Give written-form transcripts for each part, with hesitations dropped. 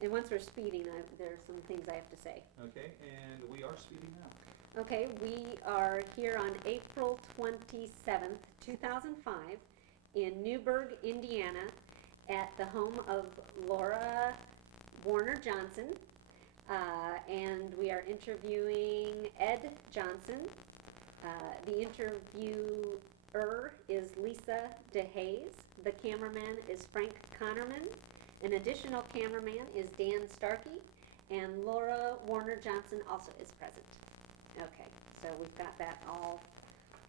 And once we're speeding, there's some things I have to say. Okay, and we are speeding now. Okay, we are here on April 27th, 2005, in Newburgh, Indiana, at the home of Laura Warner Johnson, and we are interviewing Ed Johnson. The interviewer is Lisa DeHaze. The cameraman is Frank Connerman. An additional cameraman is Dan Starkey, and Laura Warner Johnson also is present. Okay, so we've got that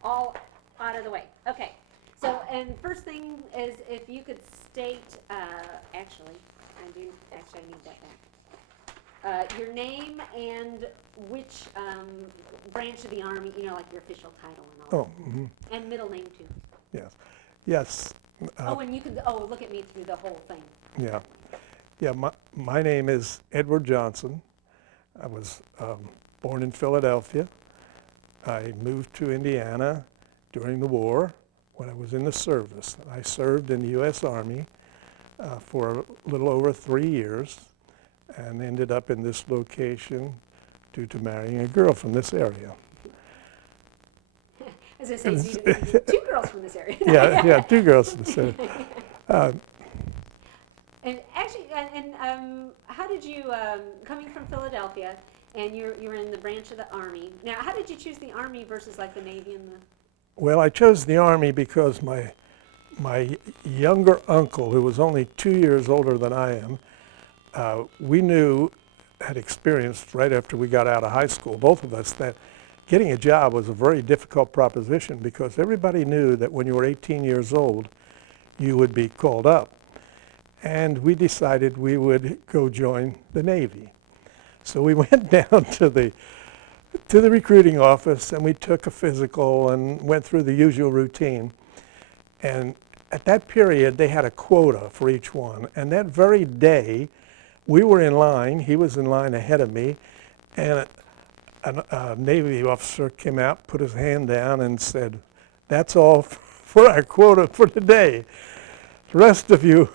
all out of the way. Okay, so, and first thing is if you could state, actually, I need that back. Your name and which branch of the Army, you know, like your official title and all. Oh, mm-hmm. And middle name too. Yes. Yes. And you could, look at me through the whole thing. Yeah. Yeah, my name is Edward Johnson. I was born in Philadelphia. I moved to Indiana during the war when I was in the service. I served in the U.S. Army for a little over 3 years and ended up in this location due to marrying a girl from this area. As I say, two girls from this area. Yeah, two girls from this area. And actually, how did you, coming from Philadelphia, and you're in the branch of the Army. Now, how did you choose the Army versus like the Navy and the? Well, I chose the Army because my younger uncle, who was only 2 years older than I am, we knew, had experienced right after we got out of high school, both of us, that getting a job was a very difficult proposition because everybody knew that when you were 18 years old, you would be called up. And we decided we would go join the Navy. So we went down to the recruiting office and we took a physical and went through the usual routine. And at that period, they had a quota for each one. And that very day, we were in line. He was in line ahead of me. And a Navy officer came out, put his hand down and said, "That's all for our quota for today. The rest of you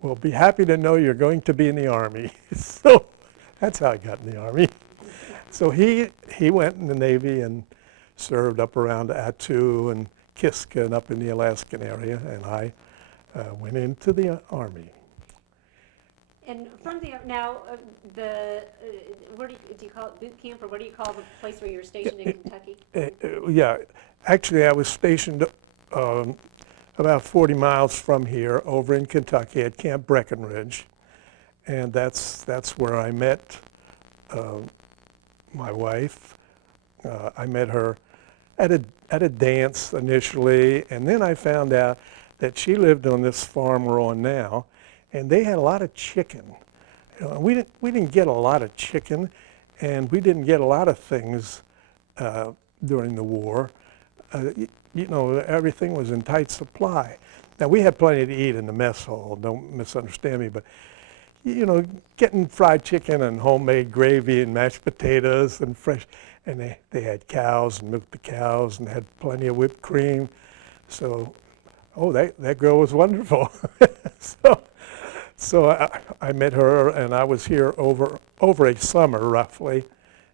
will be happy to know you're going to be in the Army." So that's how I got in the Army. So he went in the Navy and served up around Attu and Kiska and up in the Alaskan area, and I went into the Army. And from the, now, what do you call it, boot camp, or what do you call the place where you were stationed in Kentucky? Yeah, actually I was stationed about 40 miles from here over in Kentucky at Camp Breckenridge. And that's where I met my wife. I met her at a dance initially, and then I found out that she lived on this farm we're on now, and they had a lot of chicken. You know, we didn't get a lot of chicken, and we didn't get a lot of things during the war. You know, everything was in tight supply. Now, we had plenty to eat in the mess hall, don't misunderstand me, but, you know, getting fried chicken and homemade gravy and mashed potatoes and fresh, and they had cows and milked the cows and had plenty of whipped cream. So, that girl was wonderful. So I met her, and I was here over a summer, roughly,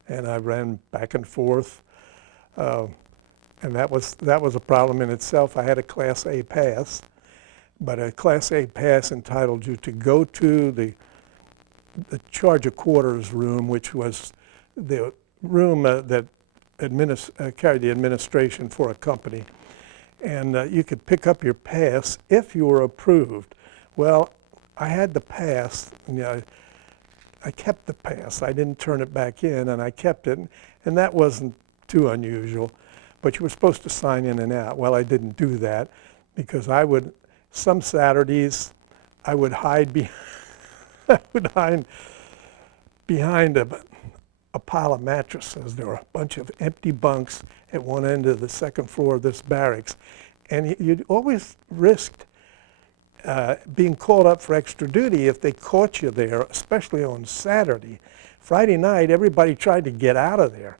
and I ran back and forth. And that was a problem in itself. I had a Class A pass, but a Class A pass entitled you to go to the charge of quarters room, which was the room that carried the administration for a company. And you could pick up your pass if you were approved. Well, I had the pass, and I kept the pass. I didn't turn it back in, and I kept it, and that wasn't too unusual. But you were supposed to sign in and out. Well, I didn't do that because some Saturdays, I would hide behind a pile of mattresses. There were a bunch of empty bunks at one end of the second floor of this barracks. And you'd always risked being called up for extra duty if they caught you there, especially on Saturday. Friday night, everybody tried to get out of there.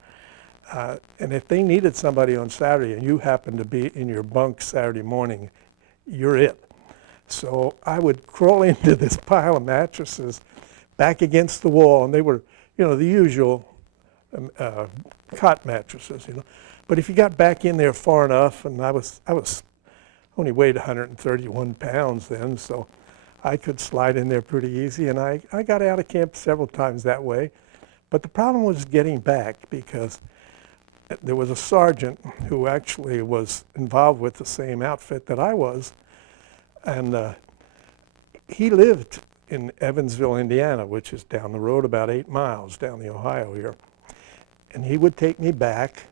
And if they needed somebody on Saturday and you happened to be in your bunk Saturday morning, you're it. So I would crawl into this pile of mattresses, back against the wall, and they were, the usual cot mattresses, But if you got back in there far enough, and I was only weighed 131 pounds then, so I could slide in there pretty easy, and I got out of camp several times that way. But the problem was getting back, because there was a sergeant who actually was involved with the same outfit that I was, and he lived in Evansville, Indiana, which is down the road about 8 miles down the Ohio here. And he would take me back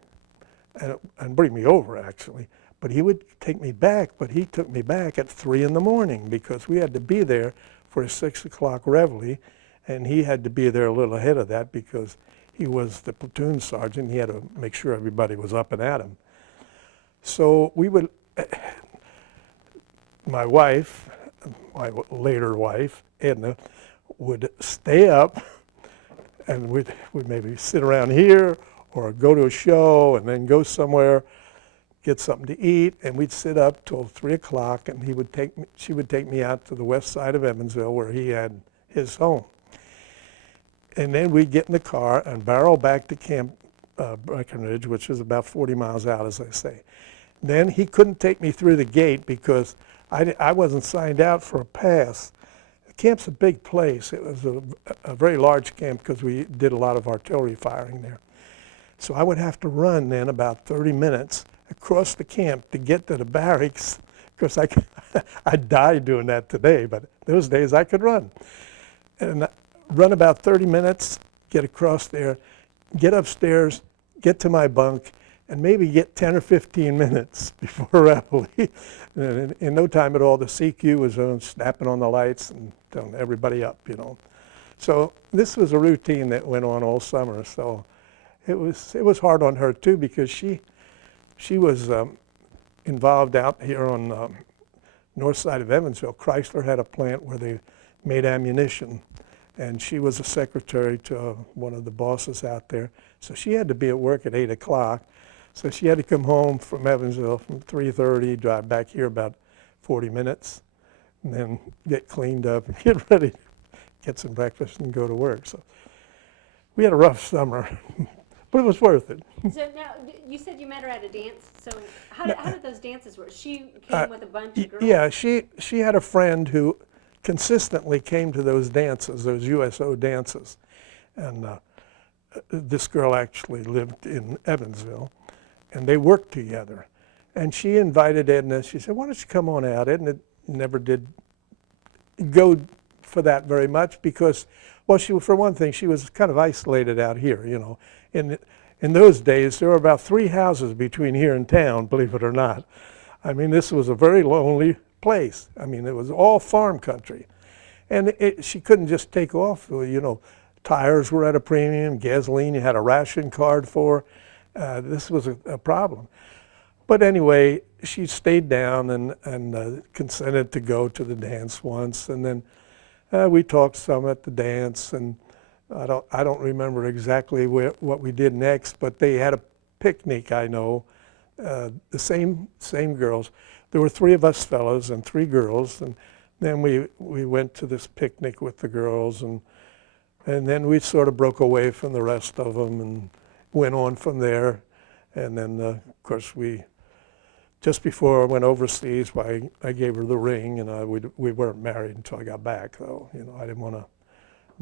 and bring me over, actually. But he would take me back, but he took me back at 3 in the morning because we had to be there for a 6 o'clock reveille, and he had to be there a little ahead of that because he was the platoon sergeant. He had to make sure everybody was up and at him. So we would, my wife, my later wife, Edna, would stay up, and we'd maybe sit around here or go to a show and then go somewhere, get something to eat, and we'd sit up till 3 o'clock, and she would take me out to the west side of Evansville where he had his home. And then we'd get in the car and barrel back to Camp Breckenridge, which is about 40 miles out, as I say. Then he couldn't take me through the gate because I wasn't signed out for a pass. The camp's a big place. It was a very large camp because we did a lot of artillery firing there. So I would have to run then about 30 minutes across the camp to get to the barracks. Of course, I'd die doing that today, but those days I could run. And run about 30 minutes, get across there, get upstairs, get to my bunk, and maybe get 10 or 15 minutes before reveille. In no time at all, the CQ was snapping on the lights and telling everybody up, So this was a routine that went on all summer. So it was hard on her too, because she was involved out here on the north side of Evansville. Chrysler had a plant where they made ammunition, and she was a secretary to one of the bosses out there. So she had to be at work at 8 o'clock. So she had to come home from Evansville from 3:30, drive back here about 40 minutes, and then get cleaned up and get ready, get some breakfast and go to work. So we had a rough summer, but it was worth it. So now, you said you met her at a dance. So how did those dances work? She came with a bunch of girls? Yeah, she had a friend who consistently came to those dances, those USO dances. And this girl actually lived in Evansville, and they worked together. And she invited Edna. She said, "Why don't you come on out?" Edna never did go for that very much because, well, for one thing, she was kind of isolated out here, In those days, there were about 3 houses between here and town, believe it or not. I mean, this was a very lonely place. I mean, it was all farm country. And she couldn't just take off, tires were at a premium, gasoline you had a ration card for. This was a problem. But anyway, she stayed down and consented to go to the dance once. And then we talked some at the dance, and I don't remember exactly what we did next, but they had a picnic, I know. The same girls. There were 3 of us fellows and 3 girls, and then we went to this picnic with the girls, and then we sort of broke away from the rest of them and went on from there. And then, of course, just before I went overseas, I gave her the ring, and we weren't married until I got back, though. I didn't want to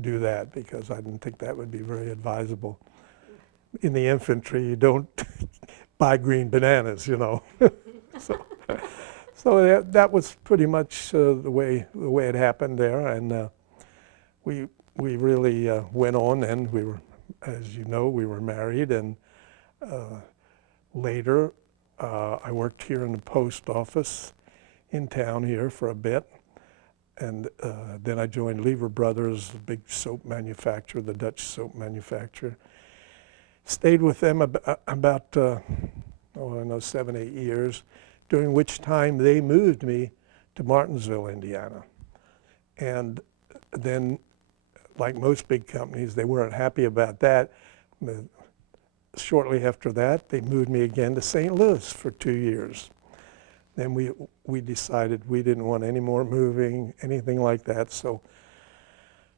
do that because I didn't think that would be very advisable. In the infantry, you don't buy green bananas, So that was pretty much the way it happened there, and we really went on. And we were, as you know, we were married, and later I worked here in the post office in town here for a bit, and then I joined Lever Brothers, the big soap manufacturer, the Dutch soap manufacturer. Stayed with them about 7, 8 years, during which time they moved me to Martinsville, Indiana. And then, like most big companies, they weren't happy about that. Shortly after that, they moved me again to St. Louis for 2 years. Then we decided we didn't want any more moving, anything like that. So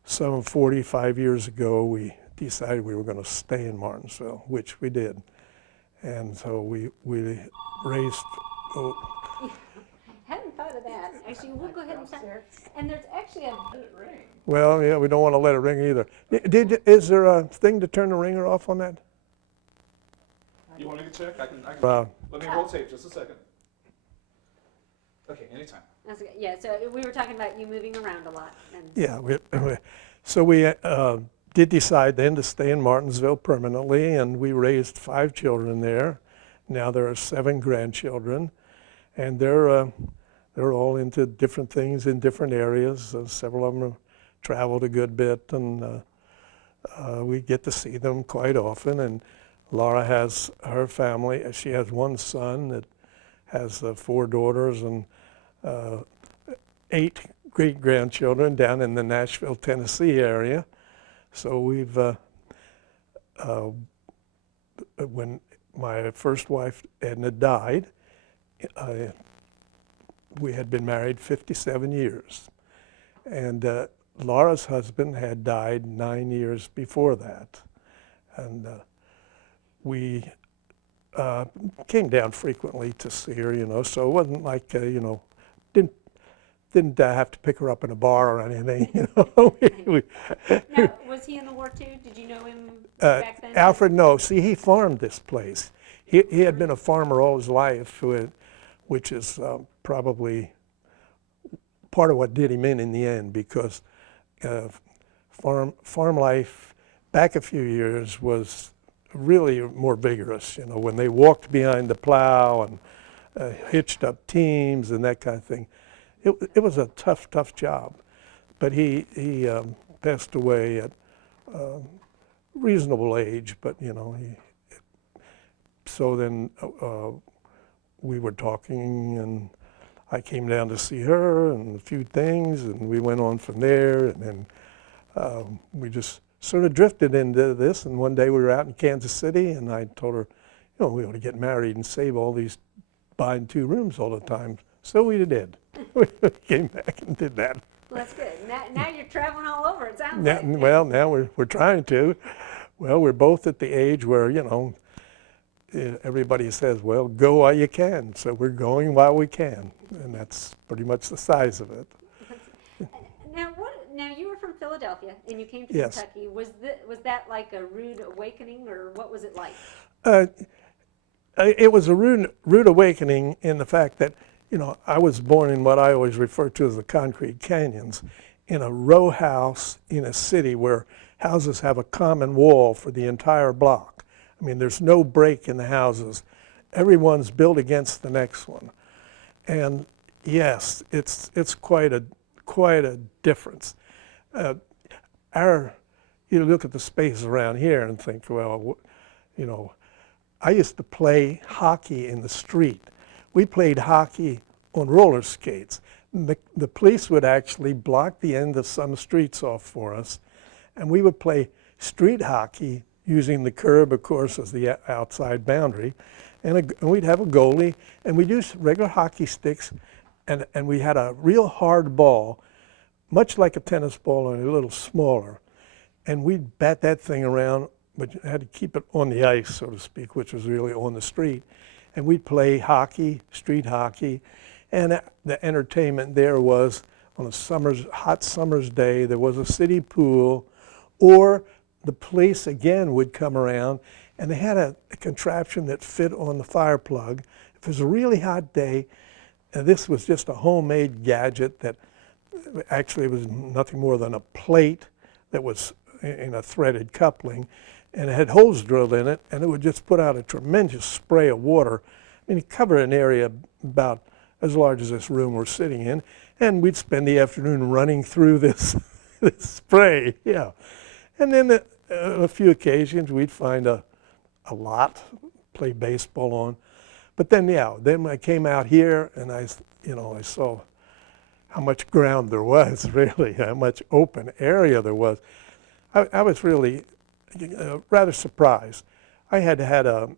some 45 years ago, we decided we were going to stay in Martinsville, which we did. And so we raised, Hadn't thought of that. Actually, we'll go ahead and sign. And there's actually a, well, yeah, we don't want to let it ring either. Is there a thing to turn the ringer off on that? You want me to check? I can Uh, let me roll tape just a second. Okay, anytime. yeah, so we were talking about you moving around a lot. And Yeah, so we did decide then to stay in Martinsville permanently, and we raised 5 children there. Now there are 7 grandchildren, and they're all into different things in different areas. Several of them have traveled a good bit, and we get to see them quite often. And Laura has her family. She has 1 son that has 4 daughters and 8 great-grandchildren down in the Nashville, Tennessee area. So we've, when my first wife, Edna, died, we had been married 57 years. And Laura's husband had died 9 years before that. And we came down frequently to see her, you know, so it wasn't like, you know, didn't have to pick her up in a bar or anything, you know. now, was he in the war too? Did you know him back then? Alfred, no. See, he farmed this place. He had been a farmer all his life, which is probably part of what did him in the end, because farm life back a few years was really more vigorous, you know, when they walked behind the plow and hitched up teams and that kind of thing. It was a tough job, but he passed away at reasonable age. But you know, so then we were talking, and I came down to see her and a few things, and we went on from there. And then we just sort of drifted into this. And one day we were out in Kansas City, and I told her, you know, we ought to get married and save all these buying 2 rooms all the time. So we did. We came back and did that. Well, that's good. Now you're traveling all over, it sounds Now, like. well, now we're trying to. Well, we're both at the age where, you know, everybody says, well, go while you can. So we're going while we can. And that's pretty much the size of it. Now you were from Philadelphia and you came to Yes. Kentucky. Was that like a rude awakening, or what was it like? It was a rude awakening in the fact that, you know, I was born in what I always refer to as the concrete canyons, in a row house in a city where houses have a common wall for the entire block. I mean, there's no break in the houses. Everyone's built against the next one. And yes, it's quite a difference. You look at the space around here and think, well, you know, I used to play hockey in the street. We played hockey on roller skates. The police would actually block the end of some streets off for us, and we would play street hockey using the curb, of course, as the outside boundary. And we'd have a goalie, and we'd use regular hockey sticks, and we had a real hard ball, much like a tennis ball, only a little smaller. And we'd bat that thing around, but you had to keep it on the ice, so to speak, which was really on the street. And we'd play hockey, street hockey, and the entertainment there was, on a hot summer's day, there was a city pool, or the police again would come around, and they had a contraption that fit on the fire plug. If it was a really hot day, and this was just a homemade gadget that actually was nothing more than a plate that was in a threaded coupling, and it had holes drilled in it, and it would just put out a tremendous spray of water. I mean, it covered an area about as large as this room we're sitting in, and we'd spend the afternoon running through this spray, yeah. And then a few occasions we'd find a lot, play baseball on. But then, yeah, then when I came out here and I saw how much ground there was, really, how much open area there was. I was really rather surprised. I had had a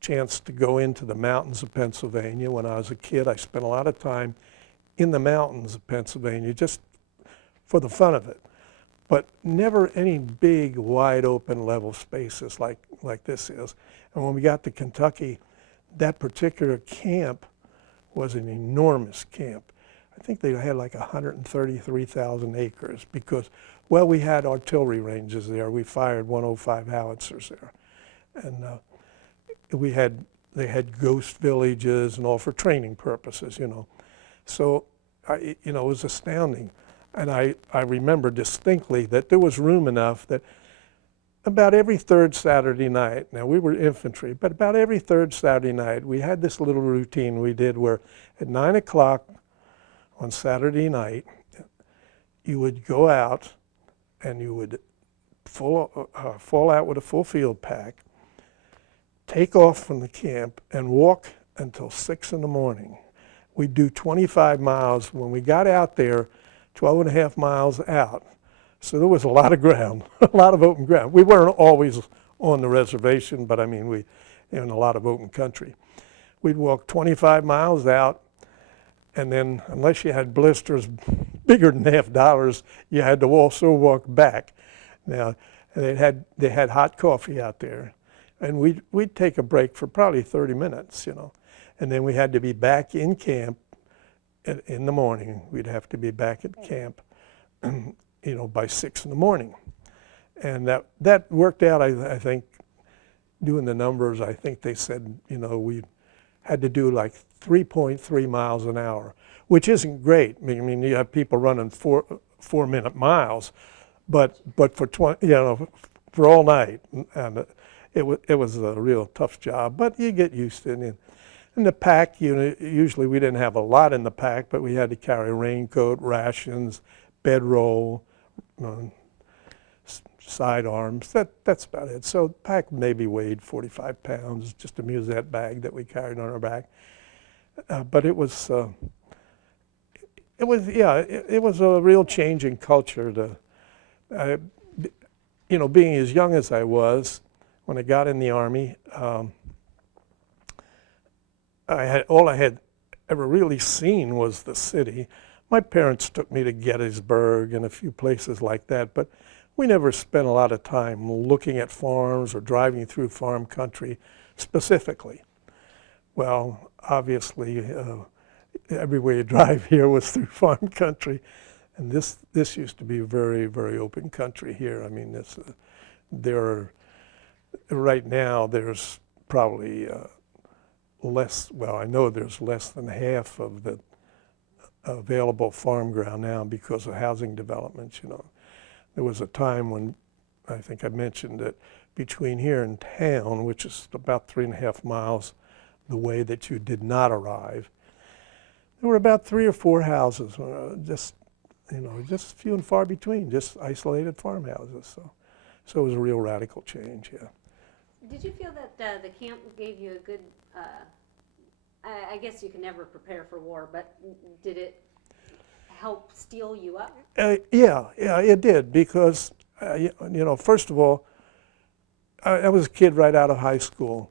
chance to go into the mountains of Pennsylvania when I was a kid. I spent a lot of time in the mountains of Pennsylvania just for the fun of it. but never any big, wide open level spaces like this is. And when we got to Kentucky, that particular camp was an enormous camp. I think they had like 133,000 acres because, well, we had artillery ranges there. We fired 105 howitzers there. And they had ghost villages and all for training purposes, you know. So, it was astounding. And I remember distinctly that there was room enough that about every third Saturday night, now we were infantry, but about every third Saturday night, we had this little routine we did where at 9 o'clock on Saturday night, you would go out and you would fall out with a full field pack, take off from the camp and walk until 6 in the morning. We'd do 25 miles. When we got out there, 12 and a half miles out, so there was a lot of ground, a lot of open ground. We weren't always on the reservation, but I mean, we in a lot of open country. We'd walk 25 miles out, and then unless you had blisters bigger than $50, you had to also walk back. Now, they had hot coffee out there, and we'd take a break for probably 30 minutes, you know, and then we had to be back in camp in the morning. We'd have to be back at camp, you know, by 6 in the morning. And that worked out, I think, doing the numbers, I think they said, you know, we had to do like 3.3 miles an hour, which isn't great. I mean, you have people running 4-minute miles, but for 20, you know, for all night, and it was a real tough job. But you get used to it. In the pack, you know, usually we didn't have a lot in the pack, but we had to carry a raincoat, rations, bedroll, sidearms. That's about it. So the pack maybe weighed 45 pounds, just a musette bag that we carried on our back. But it was a real change in culture. You know, being as young as I was when I got in the Army, all I had ever really seen was the city. My parents took me to Gettysburg and a few places like that, but we never spent a lot of time looking at farms or driving through farm country specifically. Well, obviously, everywhere you drive here was through farm country, and this used to be very, very open country here. I mean, right now there's probably I know there's less than half of the available farm ground now because of housing developments, you know. There was a time when, I think I mentioned that between here and town, which is about 3.5 miles the way that you did not arrive, there were about 3 or 4 houses, just few and far between, just isolated farmhouses. So it was a real radical change, yeah. Did you feel that the camp gave you a good, I guess you can never prepare for war, but did it help steel you up? Yeah, it did, because, you know, first of all, I was a kid right out of high school,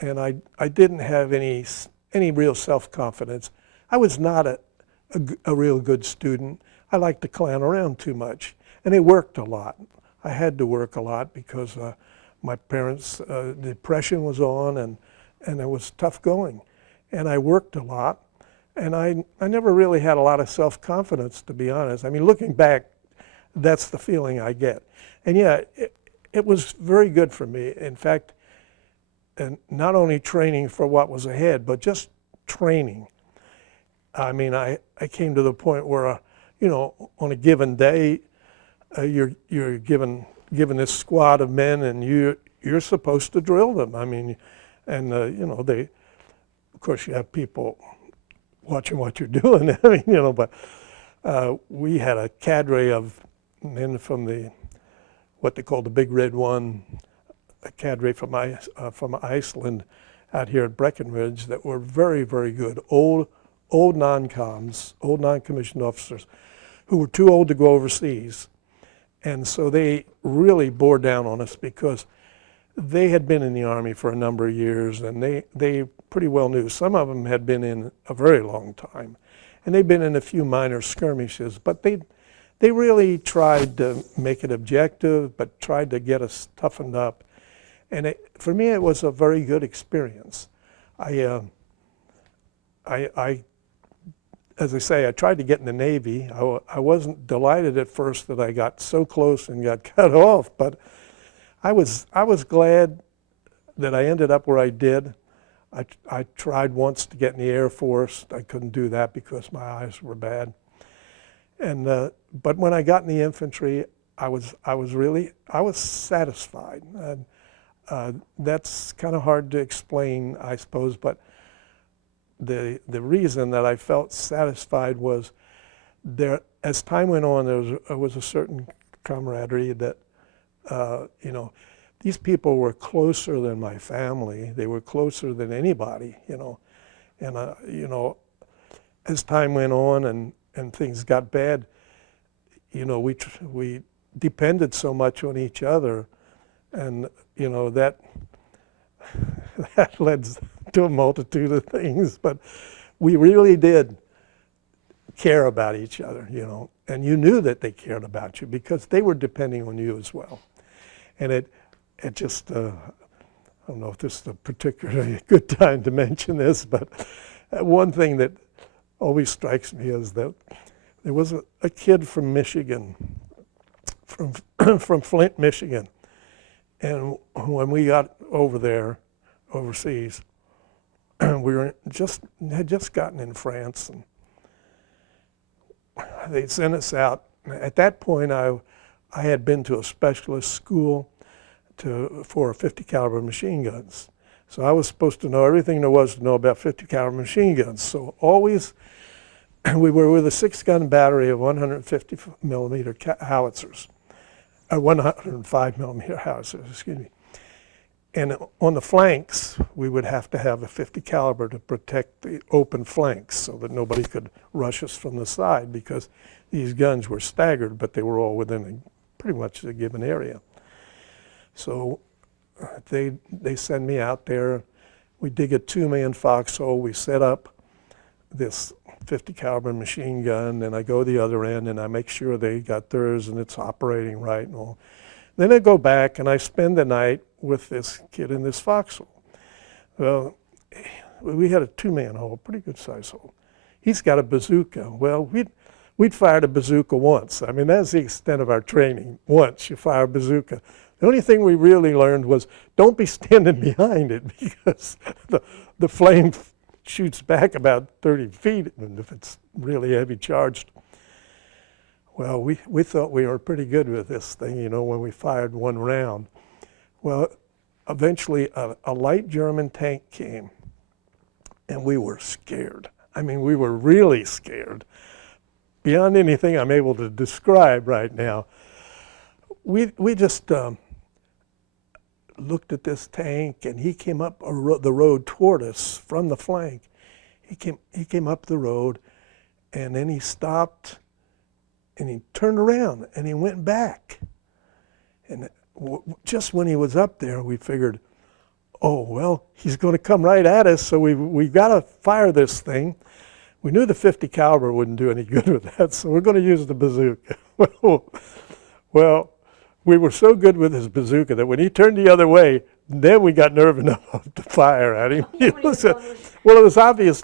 and I didn't have any real self-confidence. I was not a real good student. I liked to clown around too much, and it worked a lot. I had to work a lot because my parents' depression was on, and it was tough going. And I worked a lot, and I never really had a lot of self-confidence, to be honest. I mean, looking back, that's the feeling I get. And yeah, it was very good for me. In fact, and not only training for what was ahead, but just training. I mean, I came to the point where, you know, on a given day, you're given this squad of men, and you're supposed to drill them. I mean, and you know, of course, you have people watching what you're doing. I mean, you know, but we had a cadre of men from what they call the Big Red One, a cadre from Iceland out here at Breckenridge that were very, very good, old non-coms, old non-commissioned officers who were too old to go overseas. And so they really bore down on us because they had been in the Army for a number of years, and they pretty well knew. Some of them had been in a very long time, and they'd been in a few minor skirmishes, but they really tried to make it objective, but tried to get us toughened up. And for me, it was a very good experience. I, as I say, I tried to get in the Navy. I wasn't delighted at first that I got so close and got cut off, but I was glad that I ended up where I did. I tried once to get in the Air Force. I couldn't do that because my eyes were bad. And but when I got in the infantry, I was satisfied. That's kind of hard to explain, I suppose, but the reason that I felt satisfied was there. As time went on, there was a certain camaraderie that you know, these people were closer than my family. They were closer than anybody, you know. And you know, as time went on and things got bad, you know, we depended so much on each other, and you know that led to a multitude of things. But we really did care about each other, you know, and you knew that they cared about you because they were depending on you as well. And it just, I don't know if this is a particularly good time to mention this, but one thing that always strikes me is that there was a kid from Michigan, from Flint, Michigan, and when we got over there, overseas, we had just gotten in France, and they sent us out. At that point, I had been to a specialist school for 50 caliber machine guns. So I was supposed to know everything there was to know about 50 caliber machine guns. So always, we were with a 6-gun battery of 150 millimeter howitzers, 105 millimeter howitzers, excuse me. And on the flanks, we would have to have a 50 caliber to protect the open flanks so that nobody could rush us from the side, because these guns were staggered, but they were all within pretty much a given area. So they send me out there. We dig a 2-man foxhole. We set up this 50 caliber machine gun, and I go the other end and I make sure they got theirs and it's operating right and all. Then I go back and I spend the night with this kid in this foxhole. Well, we had a 2-man hole, pretty good size hole. He's got a bazooka. Well, we'd fired a bazooka once. I mean, that's the extent of our training. Once you fire a bazooka. The only thing we really learned was don't be standing behind it, because the flame shoots back about 30 feet, and if it's really heavy charged. Well, we thought we were pretty good with this thing, you know, when we fired one round. Well, eventually a light German tank came, and we were scared. I mean, we were really scared, beyond anything I'm able to describe right now. We just looked at this tank, and he came up the road toward us from the flank. He came up the road, and then he stopped, and he turned around, and he went back. And just when he was up there, we figured, oh, well, he's going to come right at us, so we got to fire this thing. We knew the 50 caliber wouldn't do any good with that, so we're going to use the bazooka. Well, we were so good with his bazooka that when he turned the other way, then we got nerve enough to fire at him. Well, it was obvious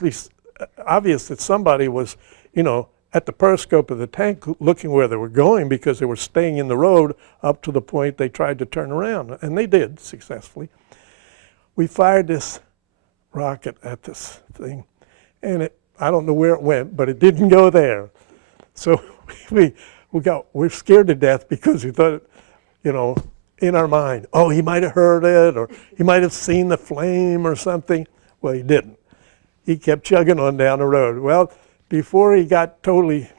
that somebody was, you know, at the periscope of the tank looking where they were going, because they were staying in the road up to the point they tried to turn around, and they did successfully. We fired this rocket at this thing, and I don't know where it went, but it didn't go there. So we're scared to death, because we thought, you know, in our mind, oh, he might have heard it, or he might have seen the flame or something. Well, he didn't. He kept chugging on down the road. Well, before he got totally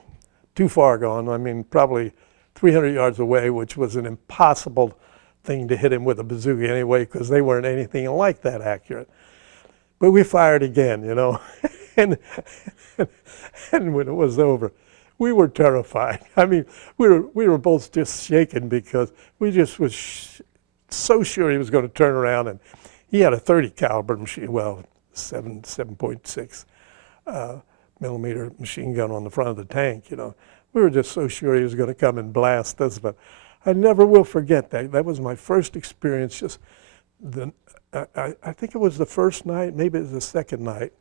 too far gone, I mean, probably 300 yards away, which was an impossible thing to hit him with a bazooka anyway, because they weren't anything like that accurate. But we fired again, you know, and when it was over, we were terrified. I mean, we were both just shaken, because we just was so sure he was going to turn around, and he had a 30 caliber machine, well, 7.6 millimeter machine gun on the front of the tank, you know. we were just so sure he was going to come and blast us, but I never will forget that. That was my first experience. Just I think it was the first night, maybe it was the second night.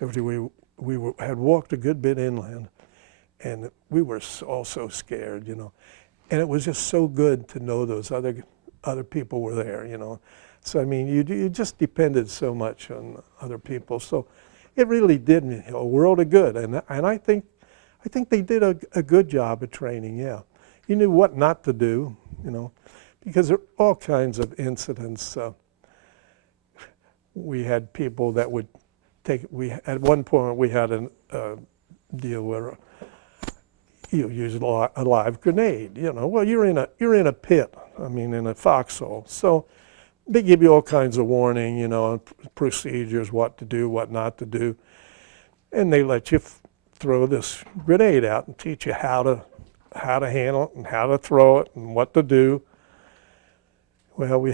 Had walked a good bit inland, and we were all so scared, you know. And it was just so good to know those other people were there, you know. So I mean, you just depended so much on other people. So it really did me a world of good, and I think they did a good job of training. Yeah, you knew what not to do, you know, because there are all kinds of incidents. We had people that would at one point we had a deal where you use a live grenade. You know, well, you're in a pit. I mean, in a foxhole. So they give you all kinds of warning, you know, procedures, what to do, what not to do, and they let you throw this grenade out and teach you how to handle it and how to throw it and what to do. Well,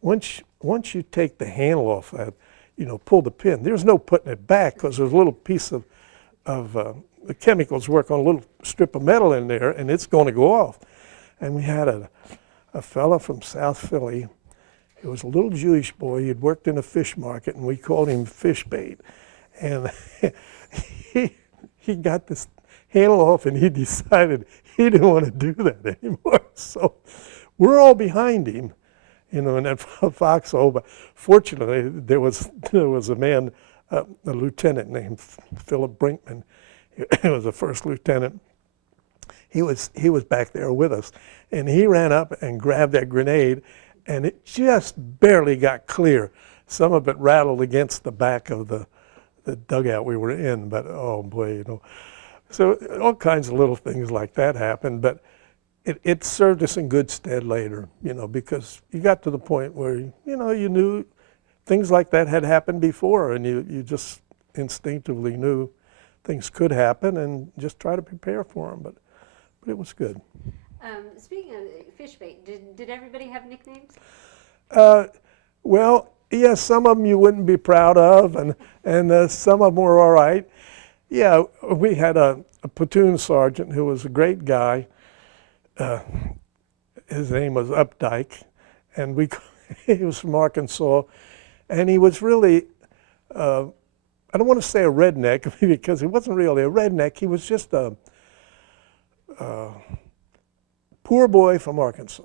once you take the handle off that, you know, pull the pin. There's no putting it back because there's a little piece of the chemicals work on a little strip of metal in there, and it's going to go off. And we had a fella from South Philly. He was a little Jewish boy. He'd worked in a fish market, and we called him Fish Bait. And he got this handle off, and he decided he didn't want to do that anymore. So we're all behind him, you know, in that foxhole. But fortunately, there was a man, a lieutenant named Philip Brinkman. He was a first lieutenant. He was back there with us, and he ran up and grabbed that grenade, and it just barely got clear. Some of it rattled against the back of the dugout we were in, but oh boy, you know. So all kinds of little things like that happened, but it served us in good stead later, you know, because you got to the point where, you know, you knew things like that had happened before, and you just instinctively knew things could happen and just try to prepare for them, but it was good. Speaking of fish bait, did everybody have nicknames? Well, yes, some of them you wouldn't be proud of, and some of them were all right. Yeah, we had a platoon sergeant who was a great guy. His name was Updike, and he was from Arkansas, and he was really, I don't want to say a redneck because he wasn't really a redneck. He was just a poor boy from Arkansas.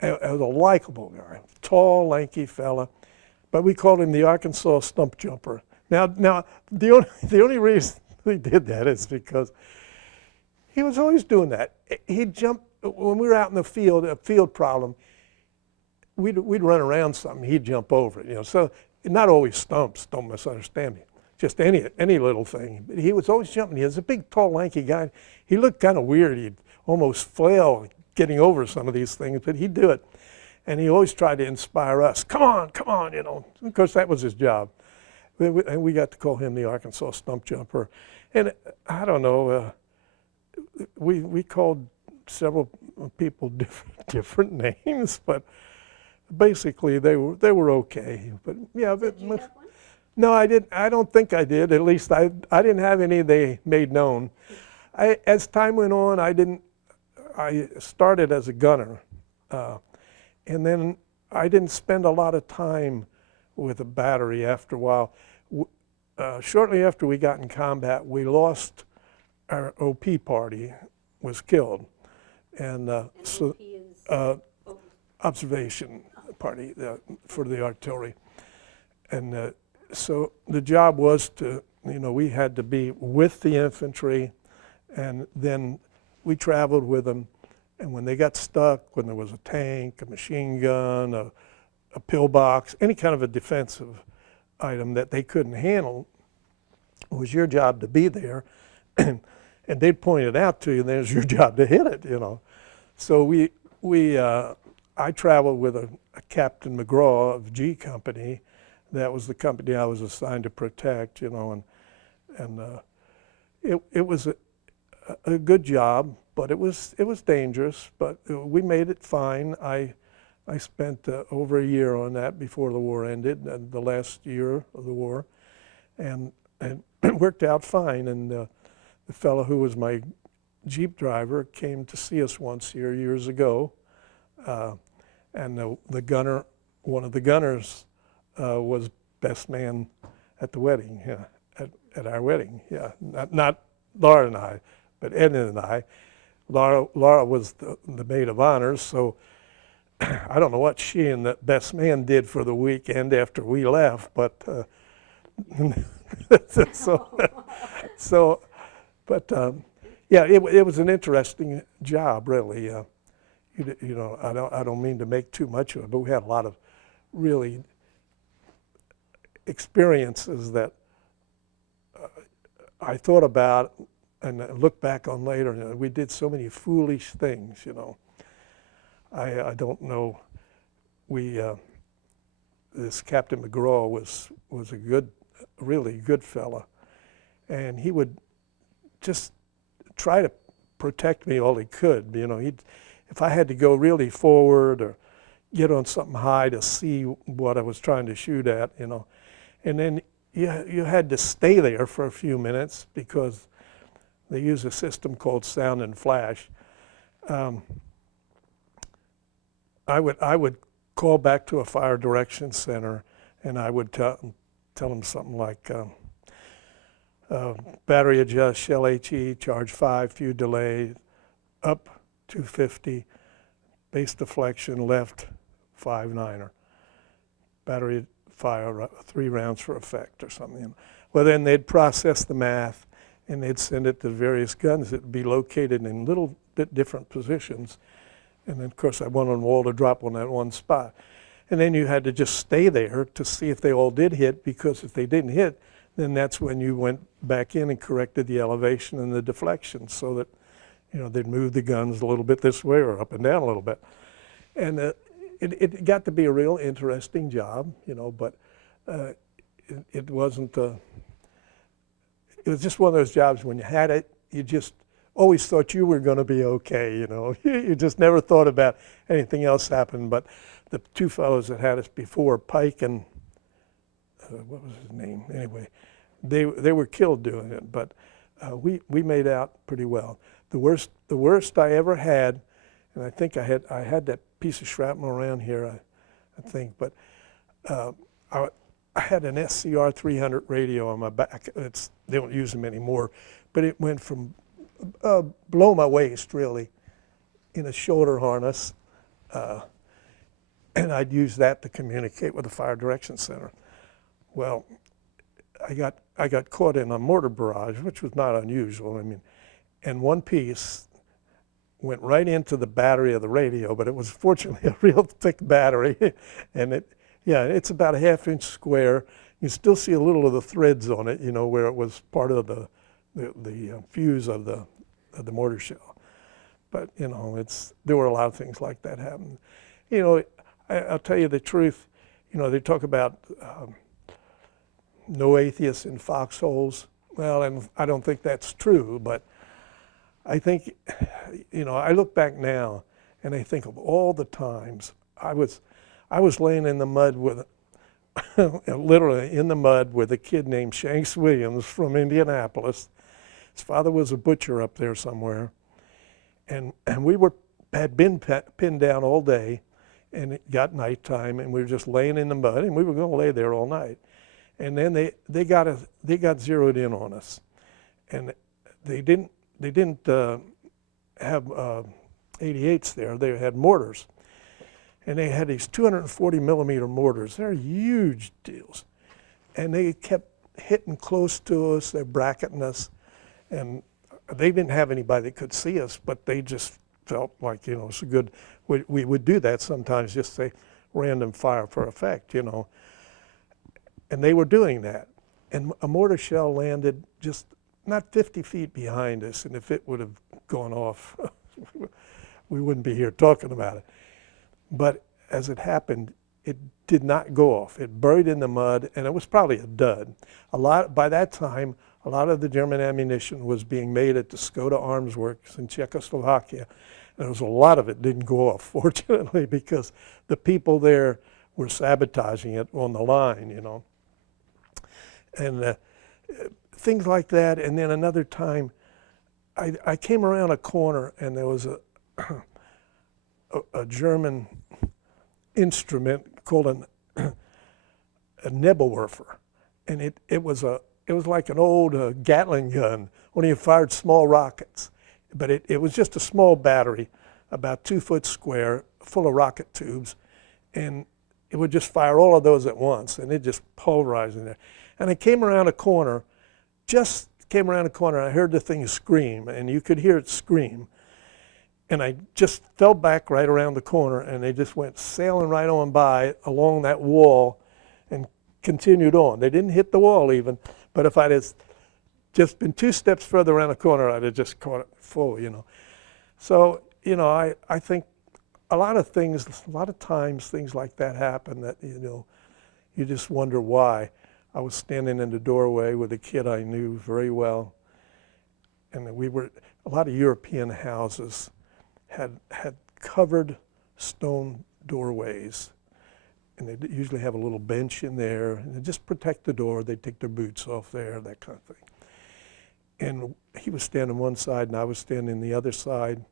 He was a likable guy, tall, lanky fella, but we called him the Arkansas stump jumper. Now the only reason we did that is because he was always doing that. He'd jump when we were out in the field, a field problem. We'd run around something, he'd jump over it, you know. So not always stumps, don't misunderstand me. Just any little thing. But he was always jumping. He was a big, tall, lanky guy. He looked kind of weird. He'd almost flail getting over some of these things, but he'd do it. And he always tried to inspire us. Come on, you know. Of course, that was his job. And we got to call him the Arkansas stump jumper. And I don't know, we called several people different names, but basically they were okay. But yeah, Did you have one? no, I didn't. I don't think I did. At least I didn't have any they made known. As time went on, I started as a gunner, and then I didn't spend a lot of time with a battery after a while. Shortly after we got in combat, we lost our OP party, was killed, and so OP is observation party for the artillery, and so the job was to, you know, we had to be with the infantry, and then we traveled with them, and when they got stuck, when there was a tank, a machine gun, a pillbox, any kind of a defensive item that they couldn't handle, it was your job to be there, and they'd point it out to you, and then it was your job to hit it, you know. So I traveled with a Captain McGraw of G Company. That was the company I was assigned to protect, you know, and it was a good job, but it was dangerous, but we made it fine. I spent over a year on that before the war ended, and the last year of the war, and it worked out fine. And the fellow who was my Jeep driver came to see us once here years ago, and the gunner, one of the gunners, was best man at the wedding, yeah, at our wedding, yeah. Not Laura and I, but Edna and I. Laura was the maid of honors, so I don't know what she and the best man did for the weekend after we left, but yeah, it was an interesting job, really. You know, I don't mean to make too much of it, but we had a lot of really experiences that I thought about and look back on later. You know, we did so many foolish things, you know. I don't know. This Captain McGraw was a good, really good fella, and he would just try to protect me all he could. You know, if I had to go really forward or get on something high to see what I was trying to shoot at, you know, and then you had to stay there for a few minutes because they use a system called sound and flash. I would call back to a fire direction center, and I would tell them something like, battery adjust, shell HE, charge 5, few delay, up 250, base deflection, left 5.9er, battery fire 3 rounds for effect or something. You know. Well, then they'd process the math, and they'd send it to various guns that would be located in little bit different positions. And then, of course, I went on wall to drop on that one spot. And then you had to just stay there to see if they all did hit, because if they didn't hit, then that's when you went back in and corrected the elevation and the deflection so that, you know, they'd move the guns a little bit this way or up and down a little bit. And it got to be a real interesting job, you know, but it wasn't, it was just one of those jobs when you had it, you just always thought you were going to be okay, you know. You just never thought about anything else happening. But the two fellows that had us before, Pike and, what was his name? Anyway, they were killed doing it, but we made out pretty well. The worst I ever had, and I think I had that piece of shrapnel around here, I think, but I had an SCR 300 radio on my back. They don't use them anymore, but it went from below my waist, really, in a shoulder harness, and I'd use that to communicate with the Fire Direction Center. Well, I got caught in a mortar barrage, which was not unusual. I mean, and one piece went right into the battery of the radio, but it was fortunately a real thick battery, and it's about a 1/2 inch square. You still see a little of the threads on it, you know, where it was part of the fuse of the mortar shell. But, you know, there were a lot of things like that happening. You know, I'll tell you the truth, you know, they talk about no atheists in foxholes. Well, and I don't think that's true, but I think, you know, I look back now and I think of all the times I was laying in the mud with, literally in the mud with a kid named Shanks Williams from Indianapolis. His father was a butcher up there somewhere, and we had been pinned down all day, and it got nighttime, and we were just laying in the mud, and we were going to lay there all night. And then they got zeroed in on us, and they didn't have 88s there. They had mortars, and they had these 240 millimeter mortars. They're huge deals, and they kept hitting close to us. They're bracketing us. And they didn't have anybody that could see us, but they just felt like, you know, it's a good, we would do that sometimes, just say random fire for effect, you know. And they were doing that. And a mortar shell landed just not 50 feet behind us, and if it would have gone off, we wouldn't be here talking about it. But as it happened, it did not go off. It buried in the mud, and it was probably a dud. By that time, a lot of the German ammunition was being made at the Skoda Arms Works in Czechoslovakia. And there was a lot of it didn't go off, fortunately, because the people there were sabotaging it on the line, you know. And things like that. And then another time, I came around a corner and there was a German instrument called a Nebelwerfer, and it was like an old Gatling gun, only it fired small rockets, but it was just a small battery, about 2 foot square, full of rocket tubes, and it would just fire all of those at once, and it just pulverized in there. And I came around a corner, I heard the thing scream, and you could hear it scream. And I just fell back right around the corner, and they just went sailing right on by along that wall and continued on. They didn't hit the wall even, but if I'd have just been 2 steps further around the corner, I'd have just caught it full, you know. So, you know, I think a lot of times things like that happen that, you know, you just wonder why. I was standing in the doorway with a kid I knew very well, and a lot of European houses had covered stone doorways, and they usually have a little bench in there, and they just protect the door. They'd take their boots off there, that kind of thing. And he was standing one side, and I was standing the other side,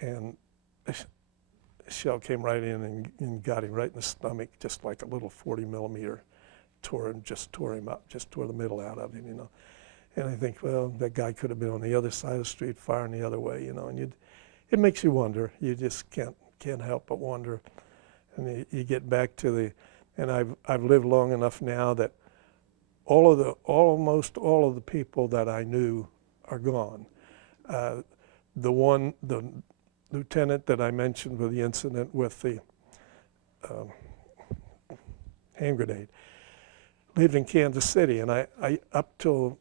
and a shell came right in and got him right in the stomach, just like a little 40 millimeter, tore him up, just tore the middle out of him, you know. And I think, well, that guy could have been on the other side of the street firing the other way, you know, and it makes you wonder. You just can't help but wonder. And you get back to and I've lived long enough now that almost all of the people that I knew are gone. The lieutenant that I mentioned with the incident with the hand grenade lived in Kansas City, and I up till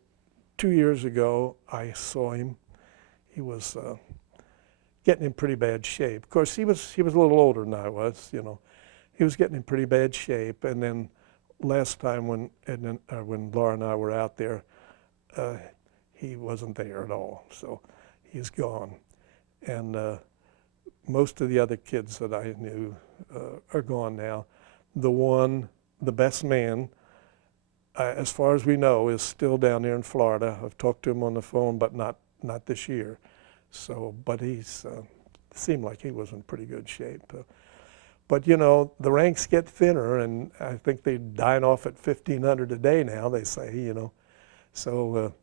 2 years ago, I saw him. He was getting in pretty bad shape. Of course, he was a little older than I was, you know. He was getting in pretty bad shape, and then last time when Laura and I were out there, he wasn't there at all, so he's gone. And most of the other kids that I knew are gone now. The best man, as far as we know, is still down there in Florida. I've talked to him on the phone, but not this year. So, but he's seemed like he was in pretty good shape. But you know, the ranks get thinner, and I think they're dying off at 1,500 a day now, they say, you know. So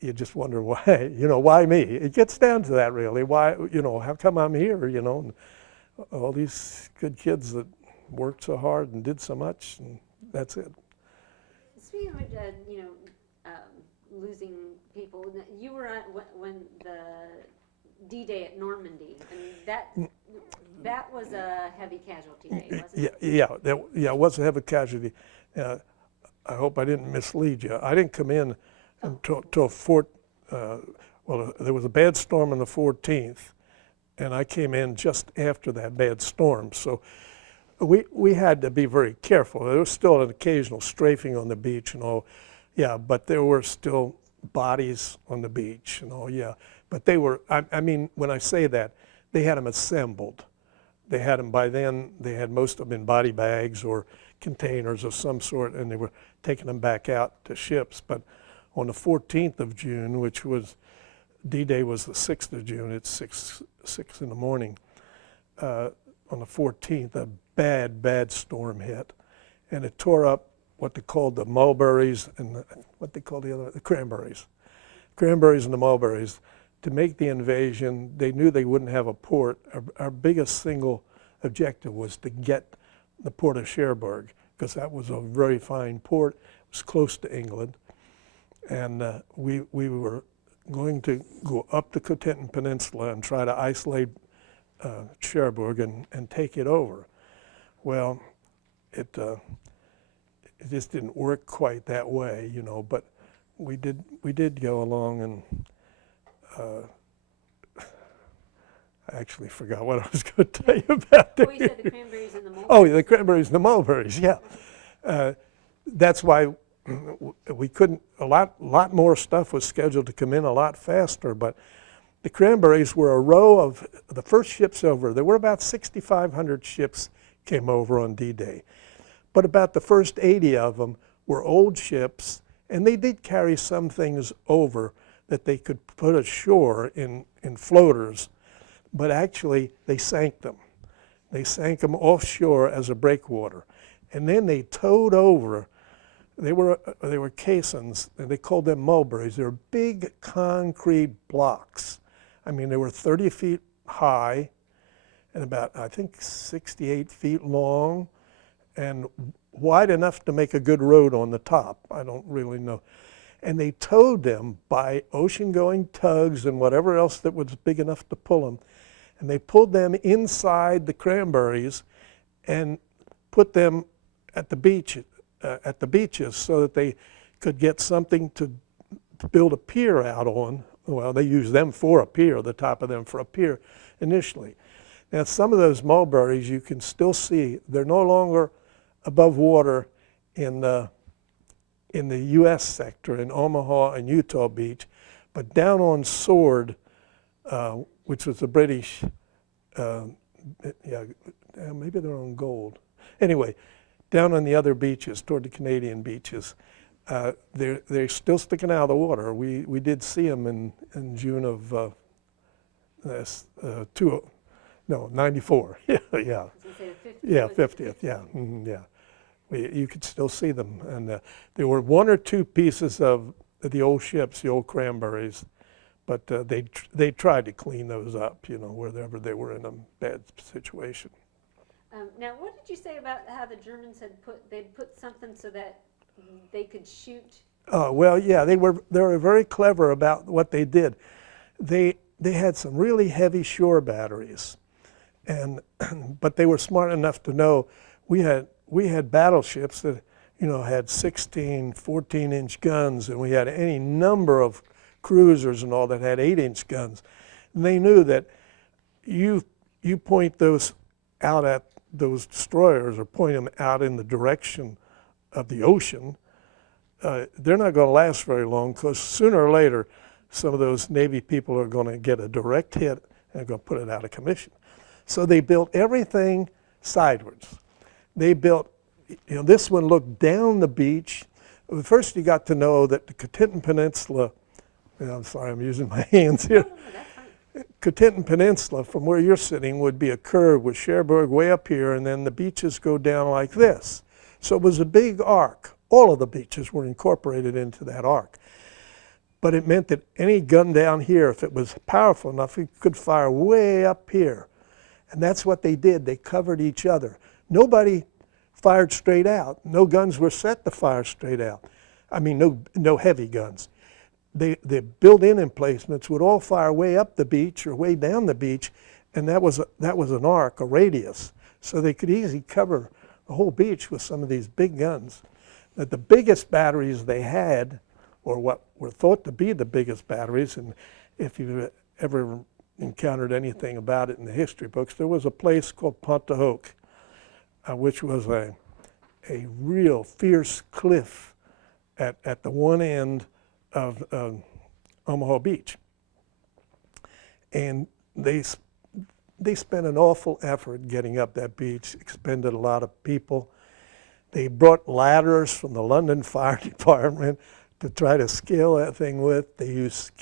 you just wonder why, you know, why me? It gets down to that, really. Why, you know, how come I'm here, you know? And all these good kids that worked so hard and did so much, and that's it. Speaking of, you know, losing people, you were at when the D-Day at Normandy, and that was a heavy casualty day, wasn't it? Yeah, it was a heavy casualty. I hope I didn't mislead you. I didn't come in until there was a bad storm on the 14th, and I came in just after that bad storm. So we had to be very careful. There was still an occasional strafing on the beach and all, yeah, but there were still bodies on the beach and all, yeah. But they were, I mean, when I say that, they had them assembled. They had them, by then, they had most of them in body bags or containers of some sort, and they were taking them back out to ships. But on the 14th of June, which was, D-Day was the 6th of June, it's 6 in the morning. On the 14th, a bad storm hit, and it tore up what they called the mulberries and what they call the cranberries and the mulberries. To make the invasion, they knew they wouldn't have a port. Our biggest single objective was to get the port of Cherbourg, because that was a very fine port. It was close to England, and we were going to go up the Cotentin Peninsula and try to isolate Cherbourg and take it over. Well, it just didn't work quite that way, you know. But we did go along, and I actually forgot what I was going to tell you about that. Well, you said the cranberries and the mulberries. Oh, the cranberries and the mulberries, yeah. That's why we couldn't. A lot more stuff was scheduled to come in a lot faster, but the cranberries were a row of the first ships over. There were about 6,500 ships came over on D-Day. But about the first 80 of them were old ships, and they did carry some things over that they could put ashore in floaters, but actually they sank them. They sank them offshore as a breakwater. And then they towed over, they were caissons, and they called them mulberries. They were big concrete blocks. I mean, they were 30 feet high and about, I think, 68 feet long and wide enough to make a good road on the top. I don't really know. And they towed them by ocean-going tugs and whatever else that was big enough to pull them. And they pulled them inside the cranberries and put them at the beaches so that they could get something to build a pier out on. Well, they used them for a pier, the top of them for a pier initially. Now, some of those mulberries you can still see. They're no longer above water in the U.S. sector, in Omaha and Utah Beach, but down on Sword, which was the British, maybe they're on Gold. Anyway, down on the other beaches, toward the Canadian beaches, they're still sticking out of the water. We did see them in June of 94. Yeah. Yeah, 50th. Yeah, yeah. You could still see them, and there were one or two pieces of the old ships, the old cranberries, but they tried to clean those up, wherever they were in a bad situation. Now, what did you say about how the Germans they'd put something so that they could shoot? Well, yeah, they were very clever about what they did. They had some really heavy shore batteries, but they were smart enough to know we had battleships that had 16, 14-inch guns, and we had any number of cruisers and all that had 8-inch guns. And they knew that you point those out at those destroyers or point them out in the direction of the ocean, they're not going to last very long, because sooner or later some of those Navy people are going to get a direct hit and going to put it out of commission. So they built everything sideways. They built, this one looked down the beach. First you got to know that the Cotentin Peninsula, I'm sorry, I'm using my hands here. No, that's fine. Cotentin Peninsula, from where you're sitting, would be a curve with Cherbourg way up here, and then the beaches go down like this. So it was a big arc. All of the beaches were incorporated into that arc. But it meant that any gun down here, if it was powerful enough, it could fire way up here. And that's what they did. They covered each other. Nobody fired straight out. No guns were set to fire straight out. I mean, no heavy guns. The built-in emplacements would all fire way up the beach or way down the beach, and that was an arc, a radius. So they could easily cover the whole beach with some of these big guns. But the biggest batteries they had, or what were thought to be the biggest batteries, and if you've ever encountered anything about it in the history books, there was a place called Pont-de-Hoc, which was a real fierce cliff at the one end of Omaha Beach. And they spent an awful effort getting up that beach, expended a lot of people. They brought ladders from the London Fire Department to try to scale that thing with. They used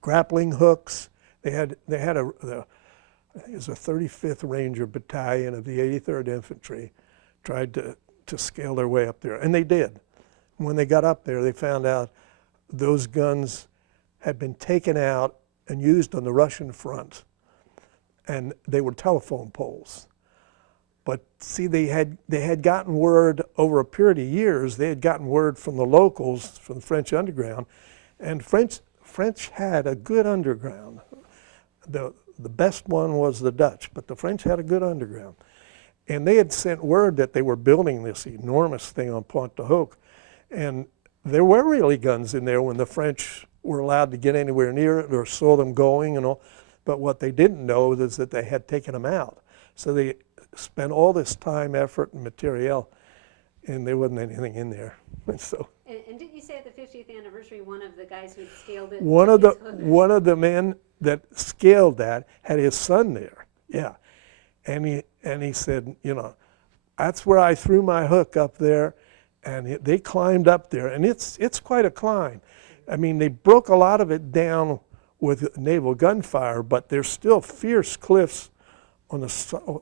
grappling hooks. They had I think it was a 35th Ranger Battalion of the 83rd Infantry tried to scale their way up there, and they did. When they got up there, they found out those guns had been taken out and used on the Russian front, and they were telephone poles. But see, they had gotten word over a period of years, they had gotten word from the locals, from the French underground, and French had a good underground. The best one was the Dutch, but the French had a good underground. And they had sent word that they were building this enormous thing on Pont-de-Hoc, and there were really guns in there when the French were allowed to get anywhere near it or saw them going and all. But what they didn't know is that they had taken them out. So they spent all this time, effort, and material, and there wasn't anything in there. And so. And didn't you say at the 50th anniversary, one of the guys who had scaled it? One of the men that scaled that had his son there. Yeah, and he said, that's where I threw my hook up there, and they climbed up there, and it's quite a climb. I mean, they broke a lot of it down with naval gunfire, but there's still fierce cliffs on the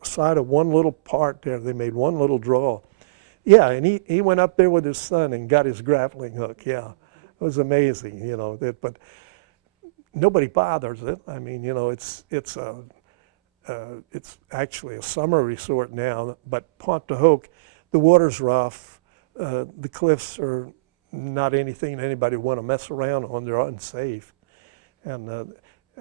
side of one little part there. They made one little draw. Yeah, and he went up there with his son and got his grappling hook. Yeah, it was amazing, you know. But nobody bothers it. I mean, you know, it's actually a summer resort now. But Pont de Hoc, the water's rough. The cliffs are not anything anybody want to mess around on. They're unsafe, and